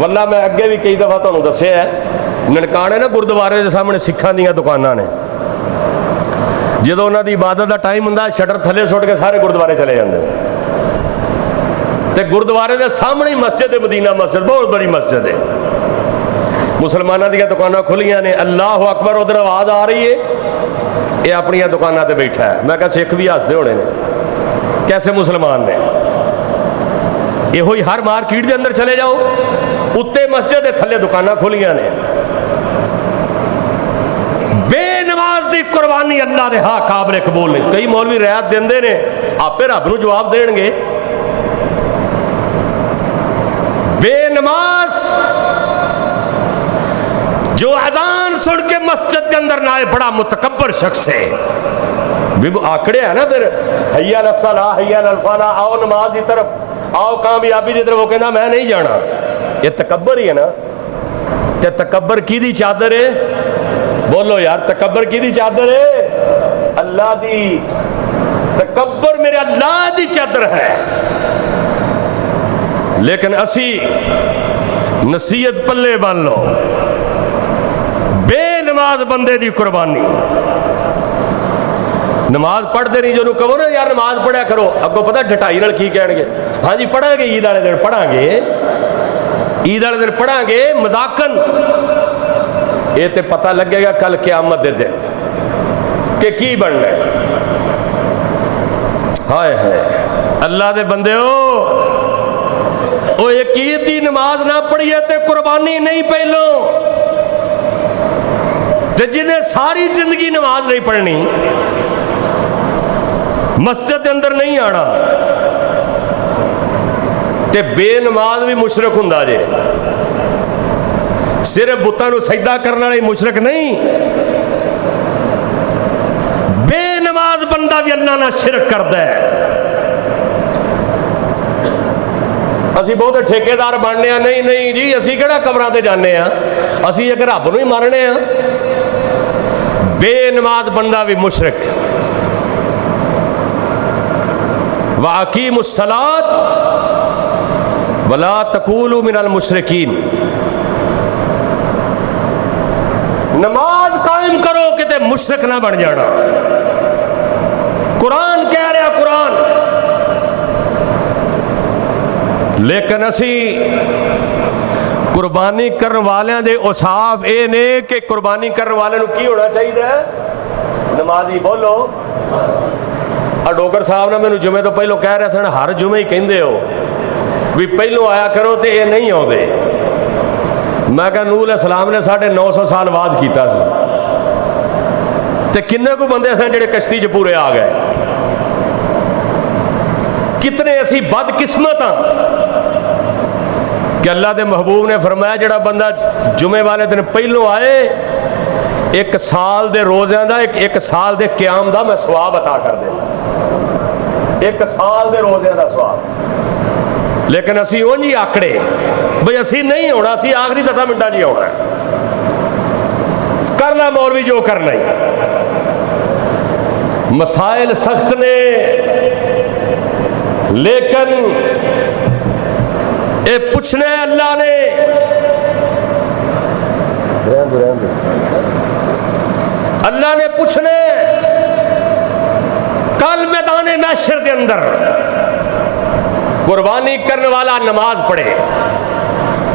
वल्ला मैं अगे भी कई दफ़ा ਤੁਹਾਨੂੰ ਦੱਸਿਆ है ननकाने ना गुरुद्वारे के सामने सिखां ਦੀਆਂ दुकानां ने ਜਦੋਂ ਉਹਨਾਂ ਦੀ ਇਬਾਦਤ ਦਾ ਟਾਈਮ ਹੁੰਦਾ ਸ਼ਟਰ ਥੱਲੇ ਸੁੱਟ ਕੇ ਸਾਰੇ ਗੁਰਦੁਆਰੇ ਚਲੇ ਜਾਂਦੇ ਤੇ ਗੁਰਦੁਆਰੇ ਦੇ ਸਾਹਮਣੇ ਮਸਜਿਦ ਹੈ ਮਦੀਨਾ ਮਸਜਿਦ ਬਹੁਤ ਬੜੀ ਮਸਜਿਦ ਹੈ। ਮੁਸਲਮਾਨਾਂ ਦੀਆਂ ਦੁਕਾਨਾਂ ਖੁੱਲੀਆਂ ਨੇ ਅੱਲਾਹੁ ਅਕਬਰ ਉਧਰ ਆਵਾਜ਼ ਆ ਰਹੀ ਹੈ ਇਹ ਆਪਣੀਆਂ ਦੁਕਾਨਾਂ ਤੇ ਬੈਠਾ ਹੈ। ਮੈਂ ਕਿਹਾ ਸਿੱਖ ਵੀ ਹੱਸਦੇ ਹੋਣੇ ਨੇ कैसे मुसलमान ने ਇਹੋ ਹੀ हर मार्केट के अंदर चले जाओ उत्ते मस्जिद के थले दुकाना खुलियां ने बेनमाज की कुर्बानी अल्लाह दे हाँ काबिल कबूल नहीं। कई मौलवी रियायत देंदे ने आपे रब नूं जवाब देणगे। बेनमाज जो अजान सुन के मस्जिद के अंदर ना आए बड़ा मुतकब्बर शख्स है। भी आकड़े है ना फिर हैया लस्सला हैया ललफला आओ नमाज की तरफ आओ कामयाबी की तरफ वो कहना मैं नहीं जाना। ये तकब्बर ही है ना। ते तकब्बर की दी चादर है बोलो यार तकब्बर की दी चादर है अल्लाह दी। तकब्बर मेरे अल्लाह दी चादर है। लेकिन असी नसीहत पल्ले बन लो बेनमाज बंदे दी कुर्बानी। नमाज पढ़ते नहीं जो कहो ना यार नमाज पढ़िया करो अगों पता ढटाई नाल की कहणगे हाँ जी पढ़ांगे ईद वाले दिन पढ़ांगे ईद वाले दिन पढ़ांगे मजाकन। ये तो पता लगेगा कल क़यामत दे दिन कि की बनना है। हाय हाय अल्लाह दे बंदे ओ एक ईद दी नमाज ना पढ़िए ते कुर्बानी नहीं पहलो ते जिन्हें सारी जिंदगी नमाज नहीं पढ़नी मस्जिद के अंदर नहीं आना ते बेनमाज भी मुशरक हुंदा जे। सिर्फ बुतां नूं सजदा करने वाले मुशरक नहीं बेनमाज बंदा भी अल्लाह नाल शिरक करदा है। असी बहुत ठेकेदार बनने नहीं नहीं जी असी किहड़ा कबरां ते जाने असी एक रब नूं ही मानने बेनमाज बंदा भी मुशरक। वाक़ीमुस्सलात वला तकूलू मिनल मुशरिकीन। नमाज कायम करो कि मुशरिक ना बन जाना। कुरान कह रहा कुरान। लेकिन असी कुर्बानी करने वाले दे औसाफ ये ने कि कुर्बानी करने वाले नूं की होना चाहिए नमाजी बोलो। डोगर साहब ने मैनू जुमे तो पहलों कह रहे सन हर जुमे ही कहते हो भी पहलों आया करो तो ये नहीं आते। मैं कहा नूह अलैहिस्सलाम ने 950 साल वाज किया तो किन्ने को बंदे सन जेडे कश्ती च पूरे आ गए। कितने असी बदकिस्मत हाँ कि अल्लाह के महबूब ने फरमाया जेड़ा बंदा जुमे वाले दिन पहलों आए एक साल के रोज़ियां का एक साल के क्याम का मैं सवाब अता कर देना। एक साल के रोज़ियां का सवाब। लेकिन असी उंज ही आकड़े बई असी नहीं होना असी आखिरी 10 मिनटां ही होना करना मौलवी जो करना ही। मसाइल सख्त ने लेकिन ये पूछना है अल्लाह ने अल्लाह ने पूछने कल मैदान महशर के अंदर कुर्बानी करने वाला नमाज पढ़े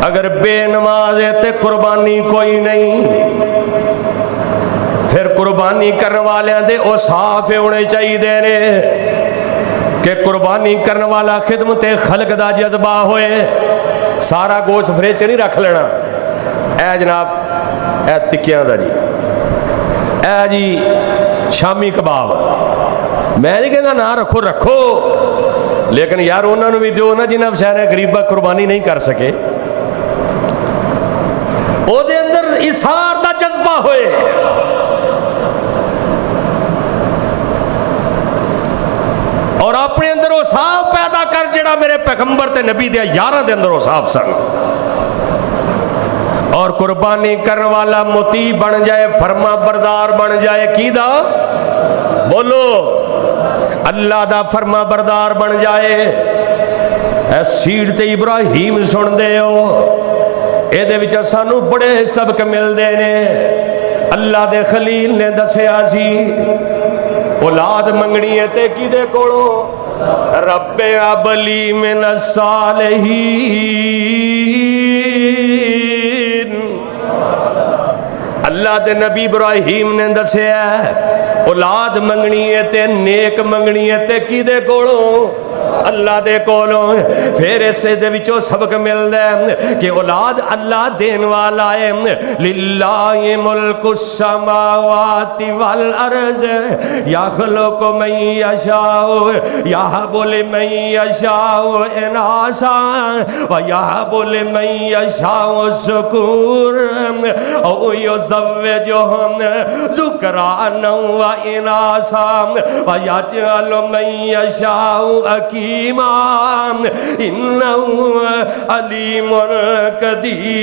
अगर बेनमाज है तो कुर्बानी कोई नहीं। फिर कुर्बानी करने वाले दे औसाफ होने चाहिए ने कि कुर्बानी करने वाला खिदमत खलक दा जज्बा होए। सारा गोश्त फ्रिज नहीं रख लेना। ए जनाब ए टिक्कियां दा जी ए जी शामी कबाब मैं नहीं कहता ना रखो रखो लेकिन यार उन्होंने भी दो ना जिन्हें बेचारे गरीबा कुर्बानी नहीं कर सके ओदे अंदर इसार दा जज्बा होए। और अपने अंदर वो साफ पैदा कर जड़ा मेरे पैगंबर ते नबी दे यारां दे अंदर वो साफ सन। اور قربانی کرنے والا مطیع بن جائے، فرما بردار بن جائے، کی دا بولو اللہ دا فرما بردار بن جائے۔ اے سیڑ تے ابراہیم سن دے ہو، اے دے وچ سانو بڑے سبق ملدے نے۔ اللہ دے خلیل نے دسیا سی اولاد منگنی ہے تے کی دے کولو، رب ابلی من الصالحین، اللہ دے نبی ابراہیم نے دسیا اولاد منگنی ہے تے نیک منگنی ہے تے کی دے کولو، اللہ دے کولوں۔ پھر اسے دے وچوں سبق ملدا ہے کہ اولاد اللہ دین والا ہے۔ للہ ملک السماوات والارض یخلق من یشاء یہب لمن یشاء اناثا ویہب لمن یشاء الذکور او یزوجہم ذکرانا واناثا ویجعل من یشاء حکیماً انہو علیم قدیر۔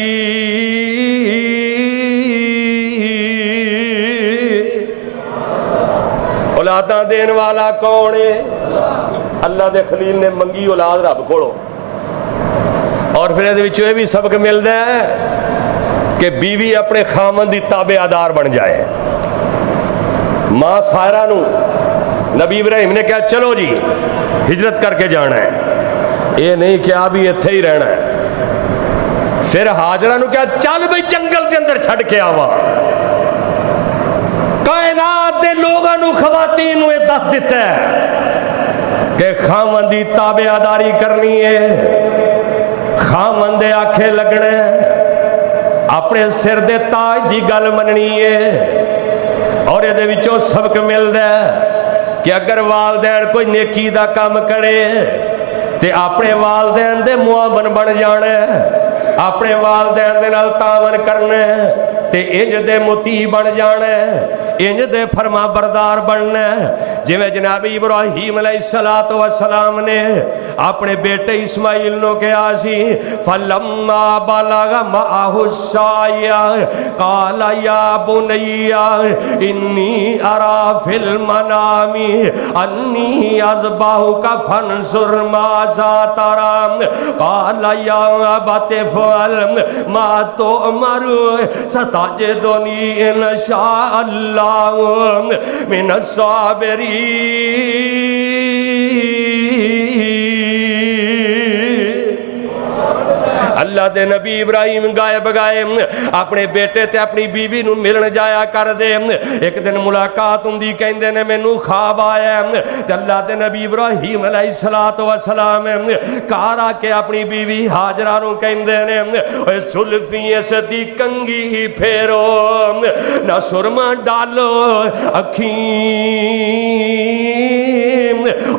اولاداں دین والا کون ہے؟ اللہ دے خلیل نے منگی اولاد رب کھولو۔ اور پھر یہ وچوں یہ بھی سبق ملتا ہے کہ بیوی اپنے خامن دی تابعدار بن جائے۔ ماں سارہ نو نبی ابراہیم نے کہا چلو جی ہجرت کر کے جانا ہے، یہ نہیں کیا بھی اتھے ہی رہنا ہے۔ پھر ہاجرہ نو کہا چل بھئی جنگل کے اندر چھڑ کے آوا۔ کائنات دے لوگاں نو خواتین نو دس دیتا ہے کہ خامن دی تابعداری کرنی ہے، خامن دے آنکھیں لگنے، اپنے سر دے تاج دی گل مننی ہے۔ اور یہ دے وچوں سبق ملدا ہے کہ اگر والدین کوئی نیکی دا کام کرے تے اپنے والدین دے معاون بن جانا، اپنے والدین دے نال تعاون کرنا تے انج دے مطیع بن جانا، انج دے فرما بردار بننا۔ جویں جناب ابراہیم علیہ السلام نے اپنے بیٹے اسماعیل نو کہا سی فلما بلغ معہ السعی قال یا بنی انی اری فی المنام انی اذبحک فانظر ماذا تری قال یا ابت افعل ما تؤمر ستجدنی ان شاء اللہ من الصابرین۔ اللہ دے نبی ابراہیم گائے بگائے اپنے بیٹے تے اپنی بیوی نو ملن جایا کر دے۔ ایک دن ملاقات ہوندی کہندے نے مینوں خواب آیا تے اللہ دے نبی ابراہیم علیہ السلام گھر آ کے اپنی بیوی ہاجرہ نو کہندے نے اے زلفیں اس دی کنگھی پھیرو نہ سرما ڈالو اکھیں،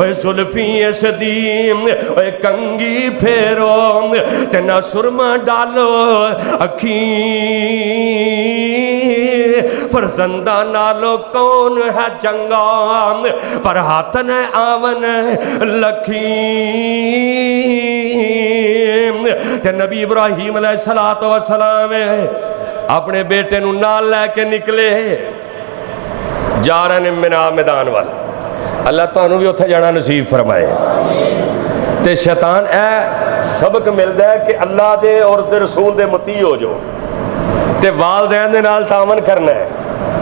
اے زلفیں اس دی اے کنگھی پھیرو تے نہ سرما ڈالو اکھیں، فرزندہ نالو کون ہے چنگا پر ہاتھ نہ آون لکھیں۔ تے نبی ابراہیم علیہ السلام اپنے بیٹے نو نال لے کے نکلے، جا رہے ہیں منا میدان وال۔ اللہ تانوں بھی اتھے جانا نصیب فرمائے۔ تے شیطان اے سبق ملدا ہے کہ اللہ دے اور دے رسول دے مطیع ہو جو تے والدین دے نال تعاون کرنا ہے۔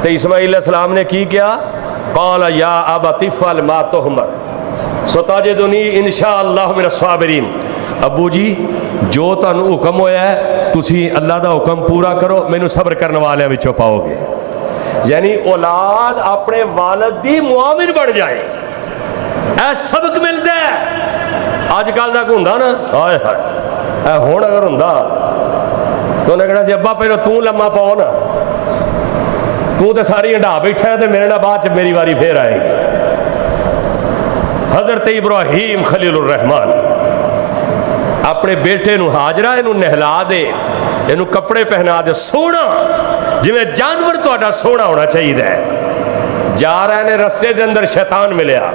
تے اسماعیل علیہ السلام نے کی کیا؟ قال یا ابت افعل ما تؤمر ستجدنی انشاءاللہ من الصابرین۔ ابو جی جو تانوں حکم ہویا ہے تسی اللہ دا حکم پورا کرو، مینوں صبر کرنے والے وچوں پاؤ گے۔ یعنی اولاد اپنے والد دی معاون بن جائے، اے سبق ملتا ہے۔ آج کل تک ہوں نا ہائے ہائے ہوں اگر ہوں تو انہیں کہنا سی ابا پہلو توں لمحہ پاؤ نا، توں تے ساری ہنڈا بیٹھا ہے تے میرے نہ بعد میری واری پھر آئے گی۔ حضرت ابراہیم خلیل الرحمن اپنے بیٹے نو ہاجرہ انہوں نہلا دے، انہوں کپڑے پہنا دے، سونا جویں جانور تہاڈا سونا ہونا چاہیے۔ جا رہے نے رسے دے اندر شیطان ملیا،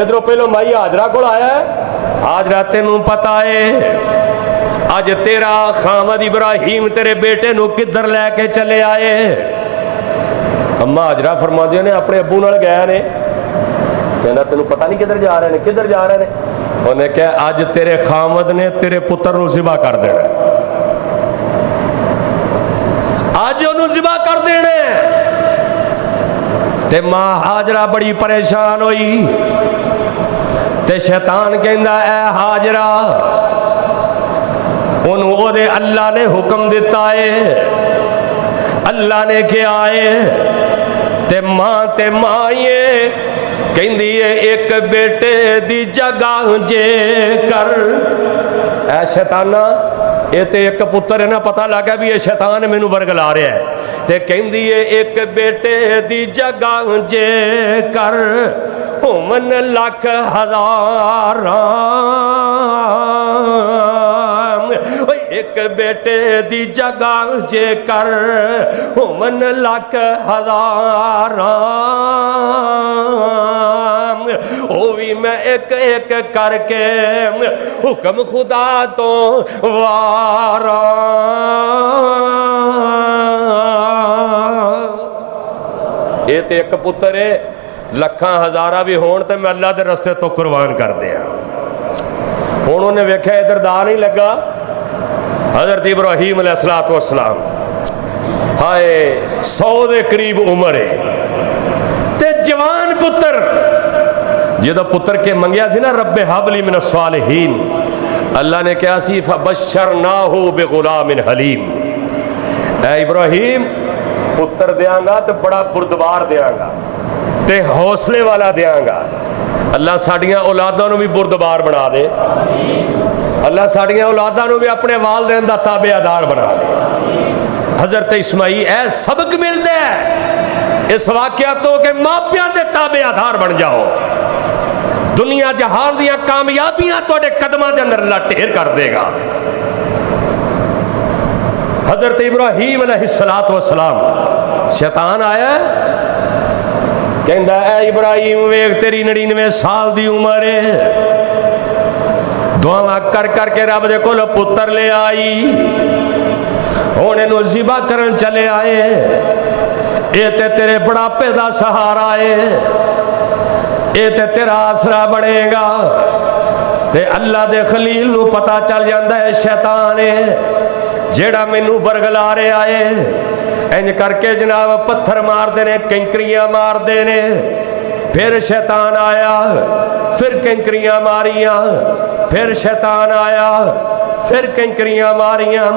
ادھروں پہلو مائی ہاجرہ کو آیا ہے، ہاجرہ تینوں پتہ ہے اج تیرا خامد ابراہیم تیرے بیٹے نو کدھر لے کے چلے آئے؟ اما ہاجرہ فرما دیا نے اپنے ابو نال گیا نے، کہنا تینوں پتہ نہیں کدھر جا رہے ہیں، کدھر جا رہے ہیں؟ انہیں کہا اج تیرے خامد نے تیرے پتر نو ذبح کر دینا، اج انہوں ذبح کر دینا۔ تے ماں ہاجرہ بڑی پریشان ہوئی، تے شیطان کہندا اے ہاجرہ انہوں او دے اللہ نے حکم دیتا ہے، اللہ نے کیا ہے؟ تے ماں یہ کہندی ہے ایک بیٹے دی جگہ جے کر۔ اے شیطانہ یہ تے ایک پتر ہے نا، پتہ لگا بھی یہ شیطان مینوں ورگلا رہا ہے، تے کہندی ہے ایک بیٹے دی جگہ جے کر ہومن لاکھ ہزار، ایک بیٹے دی جگہ جے کر ہومن لاکھ ہزار، ہووی میں ایک ایک کر کے حکم خدا تو وارا۔ یہ تے ایک پتر ہے، لکھاں ہزارہ بھی ہون تے میں اللہ دے رستے تو قربان کر دیا۔ انہوں نے ویکھا ادھر دا نہیں لگا، حضرت ابراہیم علیہ السلام ہائے 100 دے قریب عمر ہے تے جوان پتر، جدو پتر کے منگیا سی نا رب ہب لی من الصالحین، اللہ نے کہا سی فبشرناہ بغلام حلیم، اے ابراہیم پتر دیاں گا تے بڑا بردبار دیاں گا تے حوصلے والا دیاں گا۔ اللہ ساڑیاں اولاداں نو بھی بردبار بنا دے، اللہ ساڑیاں اولاداں نو بھی اپنے والدین دا تابع دار بنا دے۔ حضرت اسماعیل اے سبق مل دے اس واقعہ تو کہ ماپیاں دے تابع دار بن جاؤ، دنیا جہان دیاں کامیابیاں توڑے قدمہ دے اندر اللہ ٹھیر کر دے گا۔ حضرت ابراہیم علیہ السلام شیطان آیا کہندا اے ابراہیم ویکھ تیری 99 سال دی عمر ہے، دعا کر کر کے رب دے کول پتر لے آئی، ہونے نو ذبح کرن چلے آئے، اے تے تیرے بڑھاپے دا سہارا ہے، اے تے تیرا آسرا بنے گا۔ تے اللہ دے خلیل نو پتا چل جاندہ ہے شیطان ہے جیڑا مینوں ورگلا رہے آئے، انج کر کے جناب پتھر مار دینے، کنکریاں مار دینے۔ پھر شیطان آیا، پھر کنکریاں ماریاں، پھر شیطان آیا، پھر کنکریاں ماریاں۔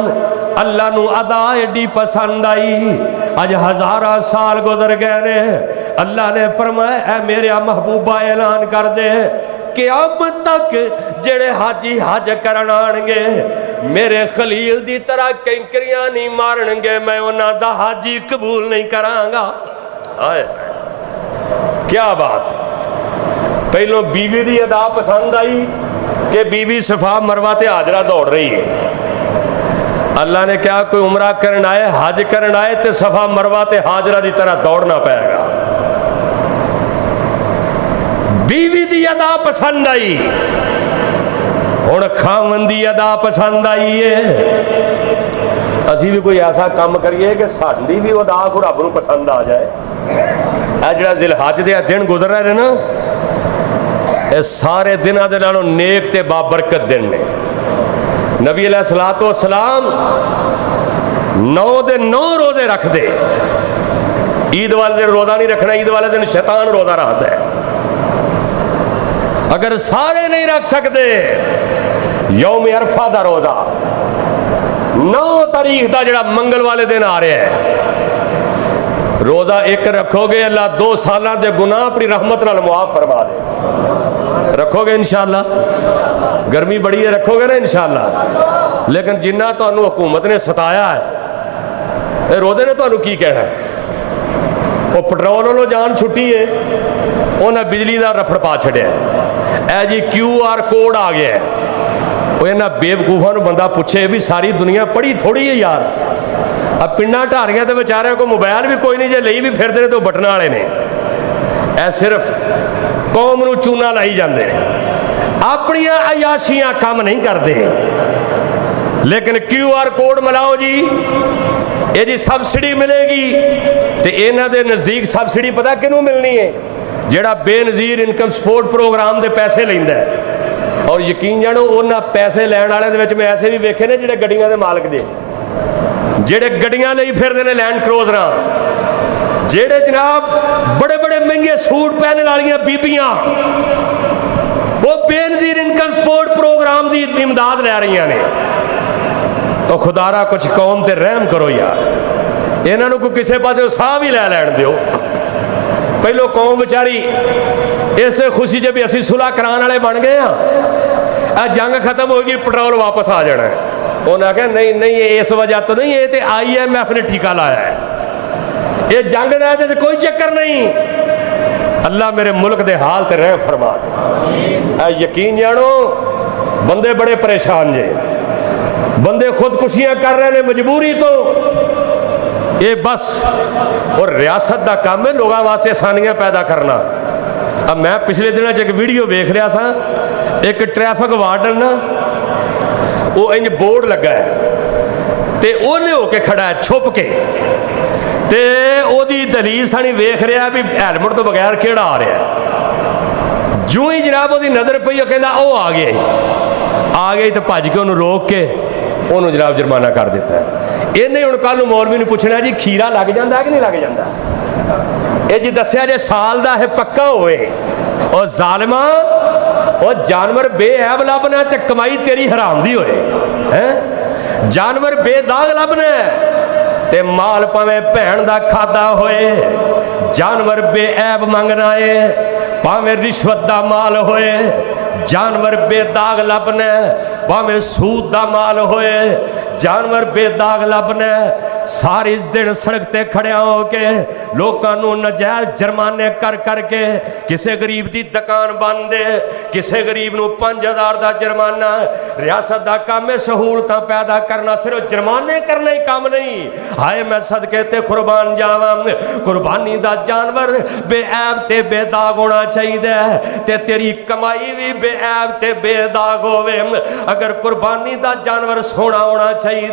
اللہ نو ادا ایڈی پسند آئی، آج 1000 سال گزر گئے نے، اللہ نے فرمایا اے میرے محبوبہ اعلان کر دے قیامت تک جڑے حاجی حج کرن آنگے میرے خلیل دی طرح کنکریاں نہیں مارنگے، میں انہاں دا حاجی قبول نہیں کرانگا۔ آئے کیا بات، پہلوں بیوی دی ادا پسند آئی کہ بیوی صفا مروہ تے حاجرہ دوڑ رہی ہے، اللہ نے کہا کوئی عمرہ کرن آئے حج کرن آئے تے صفا مروہ تے حاجرہ دی طرح دوڑنا پائے گا۔ بیوی دی ادا پسند آئی، ہن خاوند دی ادا پسند آئی ہے۔ اسی بھی کوئی ایسا کام کریے کہ ساڈی بھی ادا کو رب نو پسند آ جائے۔ اے جڑا ذی الحج دے دن گزر رہے نا، اے سارے دناں دے نالوں نیک تے بابرکت دن نے۔ نبی علیہ السلام 9 دے 9 روزے رکھ دے، عید والے دن روزہ نہیں رکھنا، عید والے دن شیطان روزہ رکھتا ہے۔ اگر سارے نہیں رکھ سکتے یوم عرفہ دا روزہ 9 تاریخ دا جڑا منگل والے دن آ رہے ہیں، روزہ ایک رکھو گے اللہ 2 سالہ دے گناہ اپنی رحمت نال معاف فرما دے۔ رکھو گے انشاءاللہ، گرمی بڑی ہے رکھو گے نا انشاءاللہ، لیکن جنہ تو انہوں حکومت نے ستایا ہے، اے روزے نے تو انہوں کی کہنا ہے، وہ پٹرول انہوں جان چھٹی ہے، انہیں بجلی دا رفڑ پا چھڑے ہیں، اے جی QR کوڈ آ گیا ہے، وہ انہاں بے وقوفاں نو بندہ پوچھے بھی ساری دنیا پڑھی تھوڑی ہے یار، اب پنڈا ٹھاریاں تے بیچارے کو موبائل بھی کوئی نہیں، جے لئی بھی پھر دے تو بٹنا والے نے، اے صرف قوم نو چونا لائی جاندے نے، اپنی عیاشیاں کام نہیں کر دے، लेकिन QR कोड मिलाओ जी, ये जी सबसिडी मिलेगी। तो इन्हां दे नज़दीक सबसिडी पता किनू मिलनी है? जिहड़ा बेनज़ीर इनकम सपोर्ट प्रोग्राम के पैसे लैंदा है। और यकीन जानो उन्हां पैसे लैण वालियां दे विच मैं ऐसे भी वेखे ने जिहड़े गड्डियां दे मालक दे, जिहड़े गड्डियां लई फिरदे ने लैंड क्रूज़रां, जिहड़े जनाब बड़े बड़े महंगे सूट पहनने वालियां बीबियां, वो बेनज़ीर इनकम सपोर्ट प्रोग्राम की इमदाद लै रही ने। तो खुदारा कुछ कौम ते रहम करो यार, इन्हों को किसी पास साह भी लै लैन दो। पहलो कौम बेचारी इस खुशी च भी असी सुलह कराने वाले बन गए हाँ, जंग खत्म होगी पेट्रोल वापस आ जाना है। उन्हें आख्या नहीं नहीं इस वजह तो नहीं, ये तो IMF ने ठीका लाया है, ये जंग का तो कोई चक्कर नहीं। अल्लाह मेरे मुल्क के हाल ते रहम फरमा दे। यकीन जानो बंदे बड़े परेशान जे, बंदे खुदकुशियां कर रहे हैं मजबूरी तो। ये बस और रियासत का काम है लोगों वास्ते आसानियां पैदा करना। अब मैं पिछले दिनों एक वीडियो देख रहा सा, एक ट्रैफिक वार्डन ना वो इंज बोर्ड लगा है ते ओले होके खड़ा है छुप के, ते ओदी दलील सानी वेख रहा भी हेलमेट तो बगैर केड़ा आ रहा है। जो ही जनाब ओदी नज़र पई कहना ओ आ गई तो भज के उन्होंने रोक के उन्होंने जनाब जुर्माना कर दिता है। इन्हें हुण कल मौलवी ने पूछना जी खीरा लग जाता कि नहीं लग जाता? ये जी दसिया जे साल का है पक्का होए और जालिमा और जानवर बेऐब लभना ते कमाई तेरी हराम दी होए हैं। जानवर बेदाग लभना ते माल भावें भैन दा खादा होए, जानवर बेऐब मंगना है भावें रिश्वत दा माल होए, जानवर बेदाग लभना भावें सूद दा माल होए, जानवर बेदाग लभना। सारी दिन सड़क ते खड़िया हो के लोगों नजायज जुर्माने कर करके किसी गरीब की दुकान बंद दे, किसी गरीब को 5000 का जुर्माना। रियासत का काम है सहूलत पैदा करना, सिर्फ जुर्माने करना ही काम नहीं। हाय मैं सदके ते कुर्बान जावा, कुर्बानी का जानवर बेऐब ते बेदाग होना चाहिए ते तेरी कमाई भी बेऐब ते बेदाग होवे। अगर कुर्बानी का जानवर सोना होना चाहिए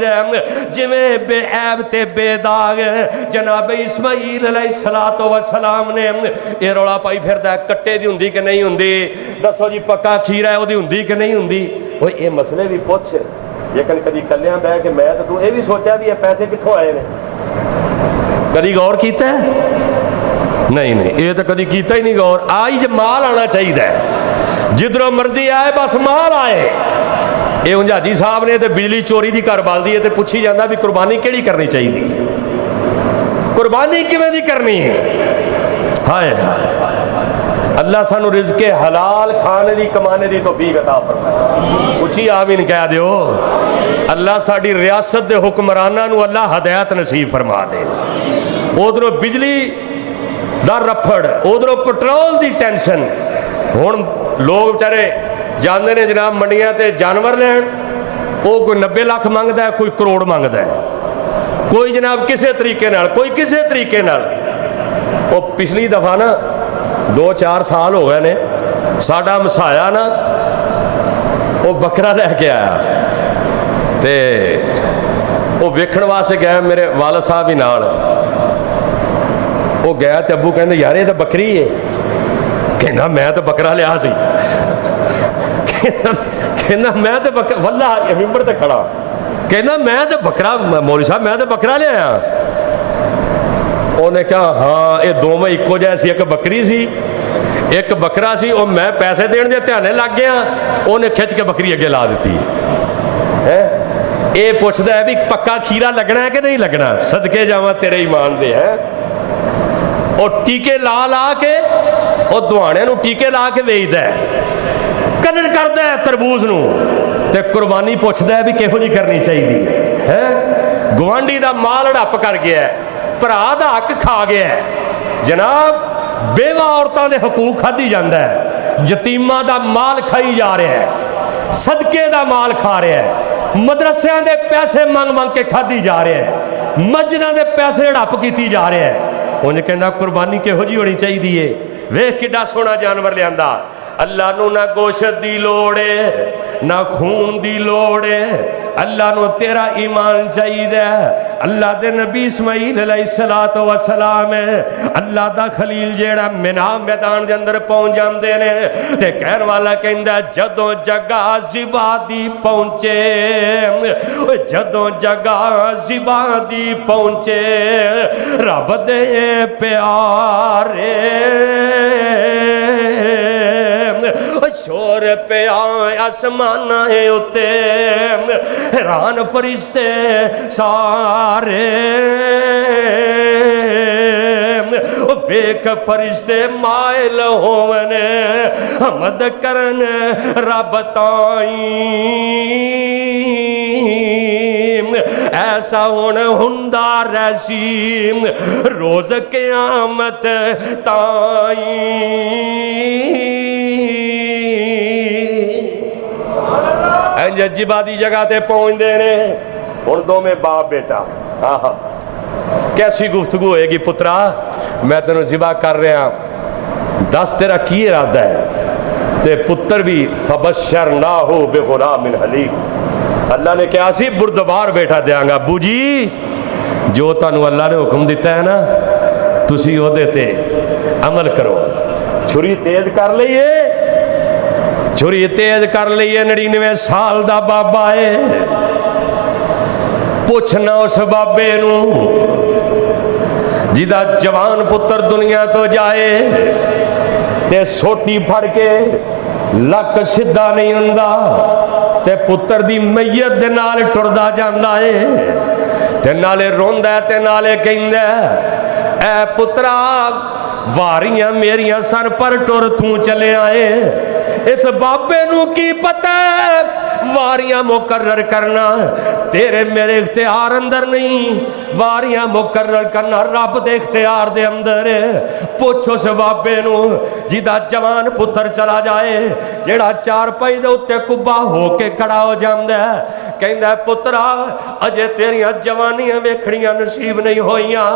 जिमें बेऐब ते बेदाग जनाब इस्माइल अलैहिस्सलातो वस्सलाम ने ये रौला पाई फिरदा कट्टे दी हुंदी कि नहीं हुंदी, दसो जी पक्का खीरा है ओदी हुंदी कि नहीं हुंदी। ओए ये मसले भी पुछ, लेकिन कभी कलियां बह के मैं तो तू ये भी सोचा भी ये पैसे कित्थों आए ने, कभी गौर कीता है? नहीं नहीं ये तो कभी कीता ही नहीं गौर। आई ज माल आना चाहिए, जिधरों मर्जी आए बस माल आए। ये हुंजाजी साहब ने तो बिजली चोरी की घर बलदी है तो पूछी जाता भी कुर्बानी केड़ी करनी चाहिए, कुर्बानी किवें दी करनी है। हाय अल्लाह सानू रिज़्क़े हलाल खाने दी कमाने दी तौफीक अता फरमाए। उची आमीन कह दियो। अल्लाह साडी रियासत दे हुक्मरानां नू अल्लाह हदायत नसीब फरमा दे। उधरों बिजली दा रफड़, उधरों पेट्रोल दी टेंशन। हुण लोग बेचारे जाते ने जनाब मंडियां ते जानवर लैन, वो कोई 90 लाख मंगदा है, कोई करोड़ मंगदा है, कोई जनाब किसी तरीके नाल, कोई किसी तरीके नाल। वो पिछली दफा ना 2-4 साल हो गए ने साडा मसाया ना वो बकरा लैके आया ते वो वेखण वास्ते गया, मेरे वालद साहब भी नाल। वो गया तो अबू कहते यार ये तो बकरी है, कहना मैं तो बकरा लिया सी, कहना मैं तो बकरा वल्ला मिंबर ते खड़ा, कहना मैं तो बकरा मौलवी साहब मैं तो बकरा लिया। उन्हें कहा हाँ ये दोवें इक्को जैसी, एक बकरी सी एक बकरा सी, और मैं पैसे देने दे ध्याने लग गया, उन्हें खिंच के बकरी अगे ला दी है। ये पूछता है भी पक्का खीरा लगना है कि नहीं लगना, सदके जावा तेरे ईमान दे है। और टीके ला ला के और दुआने नू टीके ला के वेचदा है, कदर करता है तरबूज नू ते कुर्बानी पूछता है भी किहो जी करनी चाहिए है। गुआंढी का माल हड़प कर गया है, भरा दा हक खा गया है। जनाब बेवा औरतों के हकूक खाधी जाता है, यतीमां दा माल खाई जा रहा है, सदके का माल खा रहा है, मदरसियां दे पैसे मंग मंग के खाधी जा रहा है, मस्जिदां दे पैसे हड़प की जा रहा है। उन्हें कहना कुर्बानी किहो जी होनी चाहिए। वेख किड्डा सोहना जानवर लिया। अल्लाह नू ना गोशत दी लोड़ है ना खून दी लोड़ है, اللہ نو تیرا ایمان چاہیے اللہ دے نبی اسماعیل علیہ السلام اللہ دا خلیل جیڑا مینا میدان دے اندر پہنچ جاندے نے تے کہن والا کہندا جدوں جگہ زبا دی پہنچے جدوں جگہ زبا دی پہنچے رب دے پیارے شور پہ آئے آسمان ہوتے حیران فرشتے سارے ویک فرشتے مائل ہونے حمد کرن رب تائیں ایسا ہونے ہندہ رسیم روز قیامت تائیں جبا دی جگہ تے پہنچ دے نے ان دو میں باپ بیٹا کیسی گفتگو ہوئے گی پترا میں تنہوں ذبح کر رہا دس تیرا کی ارادہ ہے تے پتر بھی فبشرناہو بغلام حلیم اللہ نے کہا سی بردبار بیٹا دیاں گا ابو جی جو تانوں اللہ نے حکم دیتا ہے نا تسی ہو دیتے عمل کرو چھری تیز کر لئیے چھری تیز کر لئیے 99 سال دا بابا ہے پوچھنا اس بابے نو جدہ جوان پتر دنیا تو جائے تے سوٹی پھڑ کے لک سدھا نہیں ہوندا تے پتر دی میت دے نال ٹردا جاندا ہے تے نالے روندا ہے تے نالے کہندا ہے اے پترا واریاں میریاں سر پر ٹر توں چلے آئے اس بابے نو کی پتہ ہے واریاں مقرر کرنا تیرے میرے اختیار اندر نہیں واریاں مقرر کرنا رب دے اختیار دے اندر پوچھو سے بابے نو جیدہ جوان پتر چلا جائے جیڑا چار پائی دے اتے کبا ہو کے کھڑا ہو جاندہ ہے کہندہ ہے پترا اجے تیریاں جوانیاں ویکھڑیاں نصیب نہیں ہوئیاں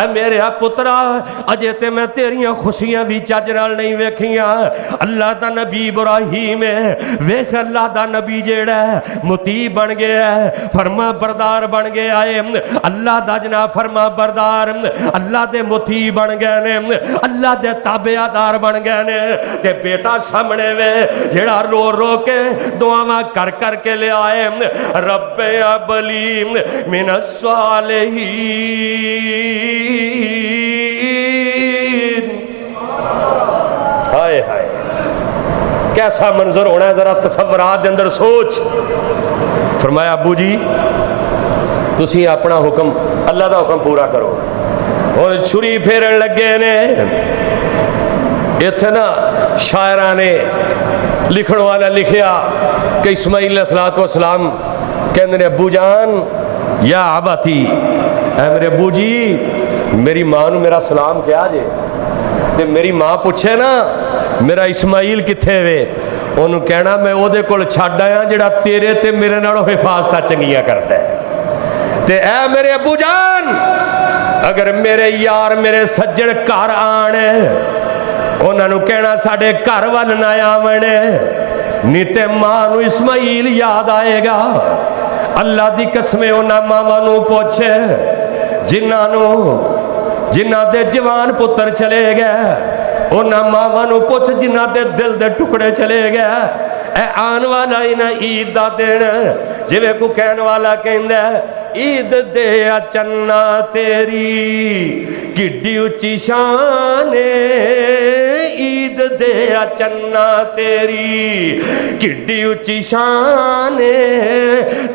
اے میرے پترا اجے تے میں تیریاں خوشیاں بھی چاجرال نہیں ویکھیاں اللہ دا نبی ابراہیم ویکھ اللہ دا نبی جیڑا ہے مطیع بن گیا ہے فرما بردار بن گیا ہے اللہ دا جناب فرما بردار اللہ دے مطیع بن گئے نے اللہ دے تابعدار بن گئے نے تے بیٹا سامنے وے جیڑا رو رو کے دعاواں کر کر کے لے آئے رب ابلی من الصالحین ہائے ہائے کیسا منظر ہونا ہے ذرا تصورات دے اندر سوچ فرمایا ابو جی تسی اپنا حکم اللہ دا حکم پورا کرو اور چھری پھیرن لگے نے اتنا شاعران نے لکھن والا لکھیا کہ اسماعیل علیہ السلام کہندے نے ابو جان یا اباتی اے میرے ابو جی میری ماں نو میرا سلام کیا جے تے میری ماں پوچھے نا میرا اسماعیل کتھے وے انہوں کہنا میں او دے کول چھڈ آیا جڑا تیرے تے میرے نالوں حفاظتاں چنگیاں کرتا ہے تے اے میرے ابو جان اگر میرے یار میرے سجڑ گھر آنے انہوں نے کہنا ساڑھے گھر وال نہ آونے نیتے ماں نو اسماعیل یاد آئے گا اللہ دی قسمیں انہاں ماں نو پوچھے جنہ دے جوان پتر چلے گئے انہاں ماں نو پوچھ جنہ دے دل دے ٹکڑے چلے گئے اے آن والا انہاں عید دا دین جویں کو کہن والا کہندہ ہے عید دے چنا تیری کڈی اچھی شان عید دے چنا تیری کڈی اچھی شان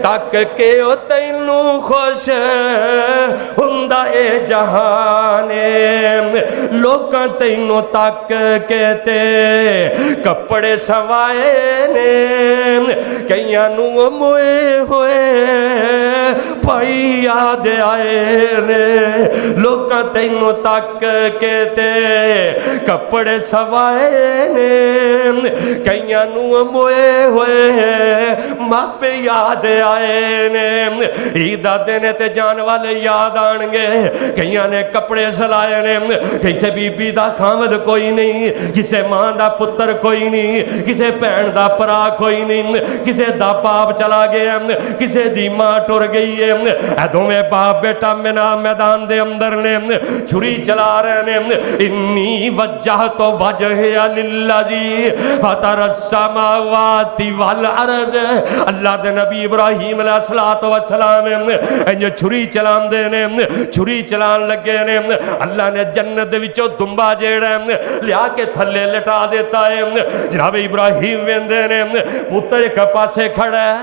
تک کے او تینوں خوش ہندہ اے جہان لوکاں تینوں تک کے تے کپڑے سوائے نے کئیاں نو موئے ہوئے بھائی یاد آئے نے لوکاں تینوں تک کے تے कपड़े सवाए ने, कईयां नू मोए होए मापे याद आए ने। ईद दा दिन ते जान वाले याद आएंगे। कईयां ने कपड़े सलाए ने, किसे बीबी दा खामद कोई नहीं, किसे मां दा पुत्र कोई नहीं, किसे भैन दा भरा कोई नहीं, किसे दा बाप चला गया, किसे दी मां टुर गई है। ए दोवें बाप बेटा मेरा मैदान दे अंदर ने छुरी चला रहे ने। इन्नी वजह तो वजह लिल्लाजी फतर समावाति वल अर्ज। अल्लाह दे नबी इब्राहिम अलैहिस्सलातु वस्सलाम इंज छुरी चलांदे ने, छुरी चलान लगे ने। अल्लाह ने जन्नत दे विचों दुंबा जेड़ा लिया के थल्ले लटा देता है। जनाब इब्राहिम वेंदे ने, पुत्र एक पासे खड़ा है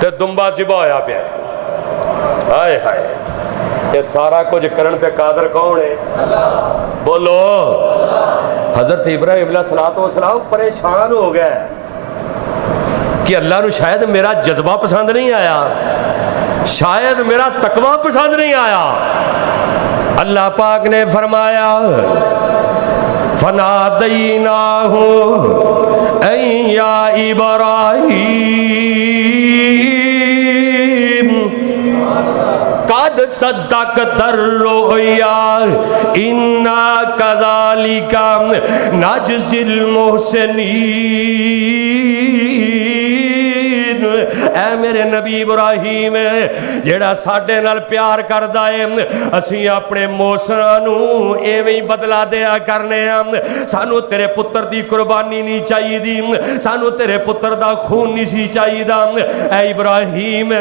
ते दुंबा ज़िबा होया पिया। हाय हाय, ये सारा कुछ करन ते कादर कौन है? बोलो। हजरत इब्राहिम अलैहिस्सलातु वस्सलाम परेशान हो गए कि अल्लाह नू शायद मेरा जज्बा पसंद नहीं आया, शायद मेरा तकवा पसंद नहीं आया। अल्लाह पाक ने फरमाया फनादैनाहु ऐया इब्राहीम कद सद्दक़तर रुया इन्ना कज़ालिका नजज़िल मुहसिनीन। ऐ मेरे नबी इब्राहीम जेड़ा साडे नाल प्यार करदा है, असीं अपने मोहसनां नूं एवें ही बदला दिया करने आ। सानू तेरे पुत्र दी कुर्बानी नहीं चाहिदी, सानू तेरे पुत्र दा खून नहीं सी चाहिदा। ऐ इब्राहीम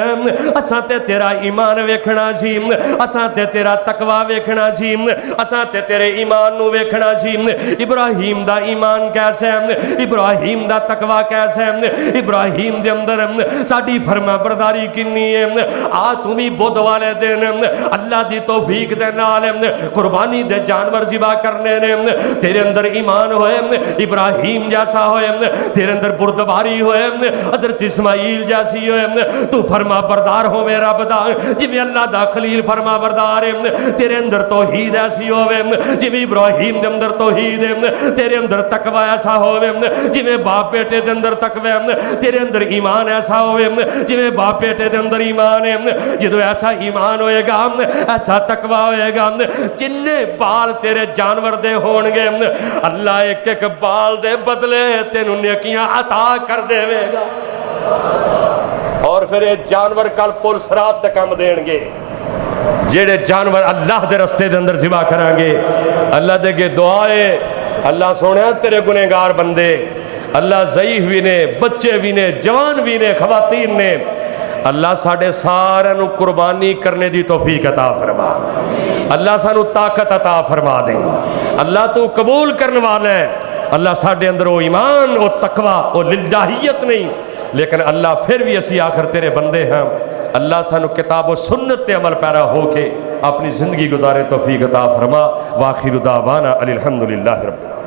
असां ते तेरा ईमान वेखना सी, असां ते तेरा तकवा वेखना सी, असां ते तेरे ईमान नूं वेखना सी। इब्राहीम दा ईमान कैसा है, इब्राहीम दा तकवा कैसा है, इब्राहीम दे अंदर साडी फरमाबरदारी किन्नी है। आ तू भी बुध वाले दिन अल्लाह दी तौफीक दे नाल कुर्बानी दे जानवर ज़िबा करने ने। तेरे अंदर ईमान होए इब्राहीम जैसा होए, तेरे अंदर बुरदबारी होए हज़रत इस्माईल जैसी होए। तू फरमा बरदार हो मेरा बदा जिवें अल्लाह दा खलील फरमा बरदार है। तेरे अंदर तौहीद ऐसी होवे जिवें इब्राहीम दे अंदर तौहीद है। तेरे अंदर तकवा ऐसा होवे जिवें बाप बेटे दे अंदर तकवा है। तेरे अंदर ईमान ऐसा होवे जिवें बाप बेटे दे अंदर ईमान है। जदों ऐसा ईमान होएगा, ऐसा तकवा होएगा, जिन्ने बाल तेरे जानवर दे होणगे अल्लाह एक एक बाल दे बदले तेनू नेकियां अता कर देवेगा। और फिर ये जानवर कल पुल सरात ते काम देणगे। जेड़े जानवर अल्लाह दे रस्ते दे अंदर ज़िबा करांगे, अल्लाह दे अगे दुआ है, अल्लाह सोहणिया तेरे गुनहगार बंदे, अल्लाह ज़ईफ भी ने, बच्चे भी ने, जवान भी ने, खवातीन ने, अल्लाह साढ़े सारे नू कुर्बानी करने दी तौफीक अता फरमा। अल्लाह सानू ताकत अता फरमा दे। अल्लाह तू कबूल करने वाला है। अल्लाह साढ़े अंदर वो ईमान, वो तकवा, वो लिल्लाहियत नहीं, लेकिन अल्लाह फिर भी असी आखिर तेरे बंदे हैं। अल्लाह सानू किताब व सुन्नत ते अमल पैरा होके अपनी ज़िंदगी गुजारे तौफीक अता फरमा। वाखिर दावाना अनिल हम्दुलिल्लाहि रब्बिल आलमीन।